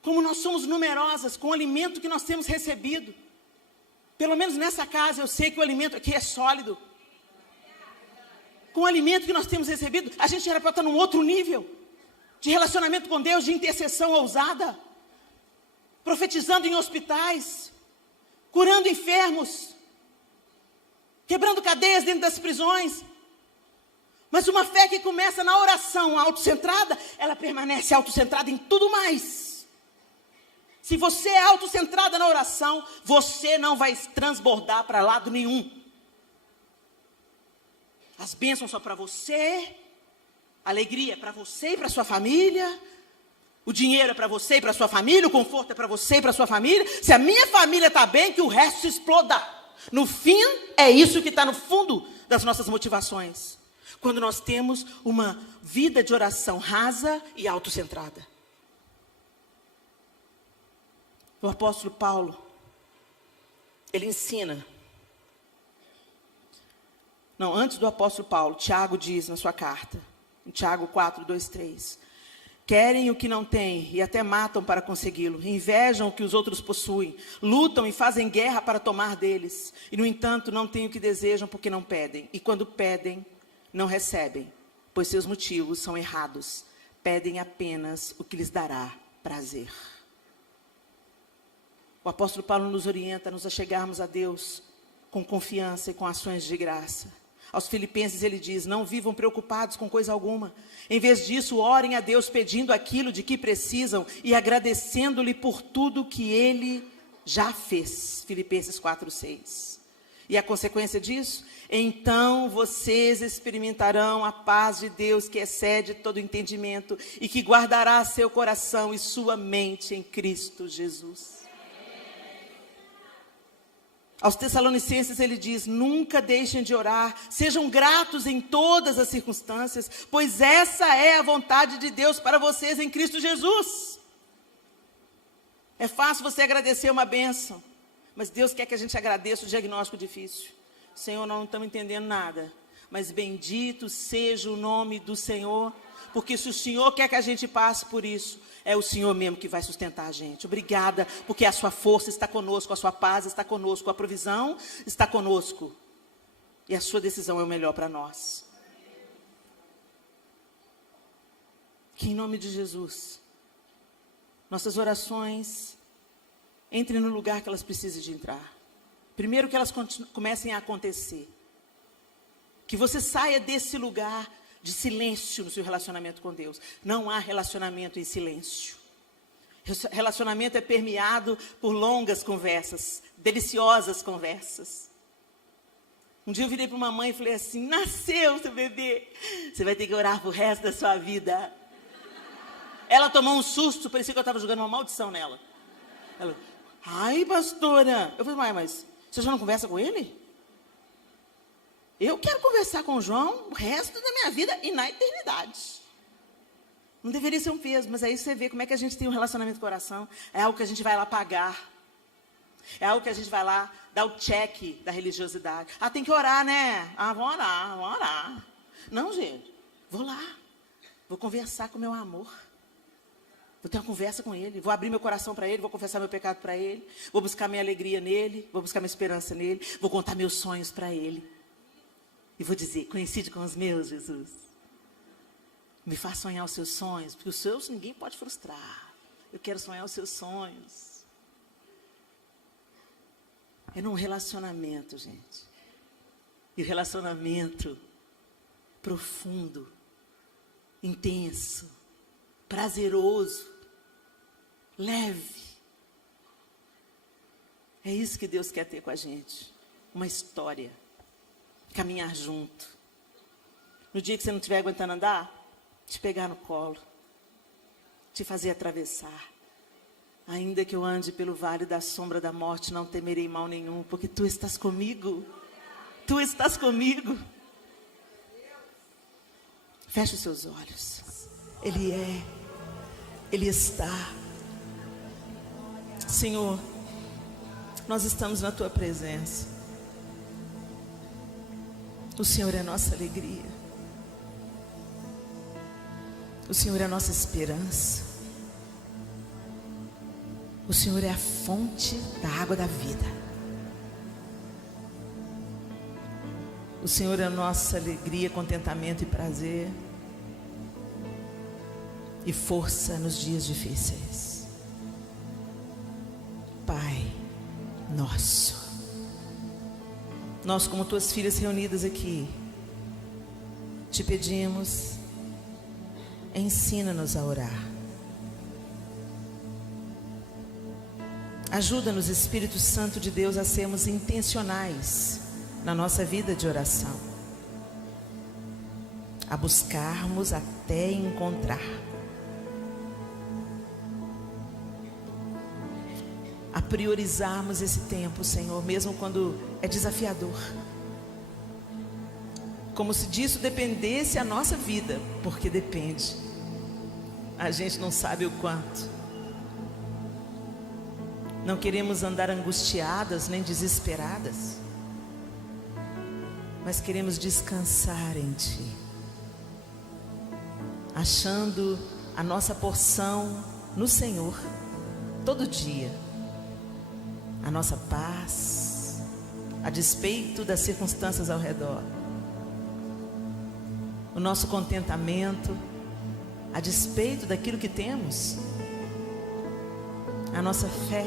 Como nós somos numerosas com o alimento que nós temos recebido. Pelo menos nessa casa eu sei que o alimento aqui é sólido. Com o alimento que nós temos recebido, a gente era para estar num outro nível de relacionamento com Deus, de intercessão ousada. Profetizando em hospitais, curando enfermos, quebrando cadeias dentro das prisões. Mas uma fé que começa na oração autocentrada, ela permanece autocentrada em tudo mais. Se você é autocentrada na oração, você não vai transbordar para lado nenhum. As bênçãos são para você, a alegria é para você e para sua família, o dinheiro é para você e para sua família, o conforto é para você e para sua família. Se a minha família está bem, que o resto exploda. No fim, é isso que está no fundo das nossas motivações. Quando nós temos uma vida de oração rasa e autocentrada. O apóstolo Paulo, ele ensina. Não, antes do apóstolo Paulo, Tiago diz na sua carta, em Tiago 4, 2, 3. Querem o que não têm e até matam para consegui-lo. Invejam o que os outros possuem. Lutam e fazem guerra para tomar deles. E, no entanto, não têm o que desejam porque não pedem. E quando pedem, não recebem, pois seus motivos são errados. Pedem apenas o que lhes dará prazer. O apóstolo Paulo nos orienta a nos achegarmos a Deus com confiança e com ações de graça. Aos Filipenses ele diz, não vivam preocupados com coisa alguma. Em vez disso, orem a Deus pedindo aquilo de que precisam e agradecendo-lhe por tudo que Ele já fez. Filipenses 4:6. E a consequência disso? Então vocês experimentarão a paz de Deus que excede todo entendimento e que guardará seu coração e sua mente em Cristo Jesus. Aos Tessalonicenses ele diz, nunca deixem de orar, sejam gratos em todas as circunstâncias, pois essa é a vontade de Deus para vocês em Cristo Jesus. É fácil você agradecer uma bênção, mas Deus quer que a gente agradeça o diagnóstico difícil. Senhor, nós não estamos entendendo nada, mas bendito seja o nome do Senhor, porque se o Senhor quer que a gente passe por isso, é o Senhor mesmo que vai sustentar a gente. Obrigada, porque a sua força está conosco, a sua paz está conosco, a provisão está conosco. E a sua decisão é o melhor para nós. Que em nome de Jesus, nossas orações entrem no lugar que elas precisam de entrar. Primeiro, que elas comecem a acontecer. Que você saia desse lugar de silêncio no seu relacionamento com Deus. Não há relacionamento em silêncio. Relacionamento é permeado por longas conversas, deliciosas conversas. Um dia eu virei para uma mãe e falei assim: nasceu seu bebê, você vai ter que orar pro resto da sua vida. Ela tomou um susto, parecia que eu estava jogando uma maldição nela. Ela: ai, pastora. Eu falei: mas você já não conversa com ele? Eu quero conversar com o João o resto da minha vida e na eternidade. Não deveria ser um peso, mas aí você vê como é que a gente tem um relacionamento com o coração. É algo que a gente vai lá pagar. É algo que a gente vai lá dar o check da religiosidade. Ah, tem que orar, né? Ah, vou orar. Não, gente, vou lá. Vou conversar com o meu amor. Vou ter uma conversa com ele. Vou abrir meu coração para ele, vou confessar meu pecado para ele. Vou buscar minha alegria nele, vou buscar minha esperança nele. Vou contar meus sonhos para ele. E vou dizer: coincide com os meus, Jesus. Me faz sonhar os seus sonhos, porque os seus ninguém pode frustrar. Eu quero sonhar os seus sonhos. É num relacionamento, gente. E o relacionamento profundo, intenso, prazeroso, leve. É isso que Deus quer ter com a gente. Uma história. Caminhar junto. No dia que você não estiver aguentando andar, te pegar no colo. Te fazer atravessar. Ainda que eu ande pelo vale da sombra da morte, não temerei mal nenhum, porque tu estás comigo. Tu estás comigo. Feche os seus olhos. Ele está. Senhor, nós estamos na tua presença. O Senhor é a nossa alegria. O Senhor é a nossa esperança. O Senhor é a fonte da água da vida. O Senhor é a nossa alegria, contentamento e prazer. E força nos dias difíceis. Pai nosso, nós como tuas filhas reunidas aqui, te pedimos, ensina-nos a orar. Ajuda-nos, Espírito Santo de Deus, a sermos intencionais na nossa vida de oração. A buscarmos até encontrar. A priorizarmos esse tempo, Senhor, mesmo quando é desafiador. Como se disso dependesse a nossa vida, porque depende. A gente não sabe o quanto. Não queremos andar angustiadas nem desesperadas, mas queremos descansar em Ti, achando a nossa porção no Senhor, todo dia, a nossa paz, a despeito das circunstâncias ao redor, o nosso contentamento, a despeito daquilo que temos, a nossa fé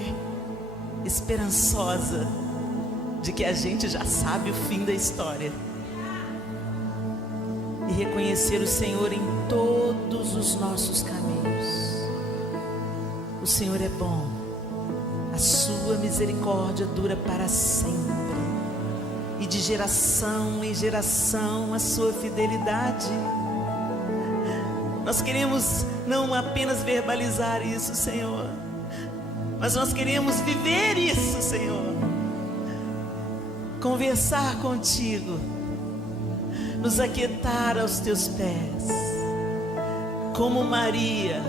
esperançosa de que a gente já sabe o fim da história. E reconhecer o Senhor em todos os nossos caminhos. O Senhor é bom, a sua misericórdia dura para sempre, e de geração em geração a sua fidelidade. Nós queremos não apenas verbalizar isso, Senhor, mas nós queremos viver isso, Senhor. Conversar contigo, nos aquietar aos teus pés, como Maria,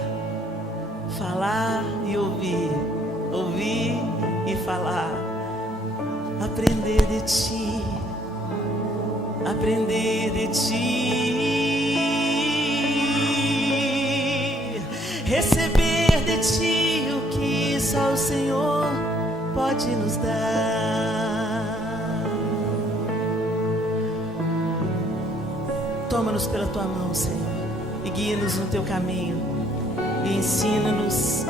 falar e ouvir, ouvir e falar, aprender de ti, aprender de ti, receber de ti o que só o Senhor pode nos dar. Toma-nos pela tua mão, Senhor, e guia-nos no teu caminho, e ensina-nos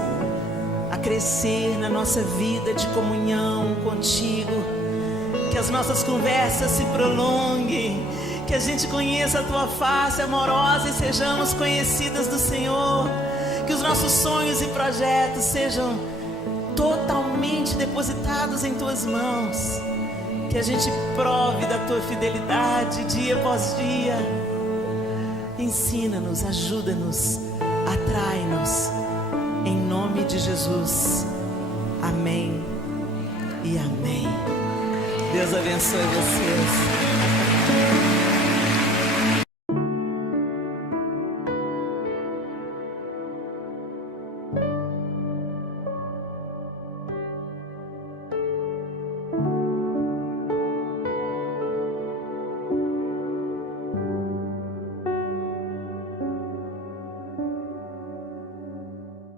crescer na nossa vida de comunhão contigo, que as nossas conversas se prolonguem, que a gente conheça a tua face amorosa e sejamos conhecidas do Senhor, que os nossos sonhos e projetos sejam totalmente depositados em tuas mãos, que a gente prove da tua fidelidade dia após dia. Ensina-nos, ajuda-nos, atrai-nos, em nome de Jesus. Amém e amém. Deus abençoe vocês.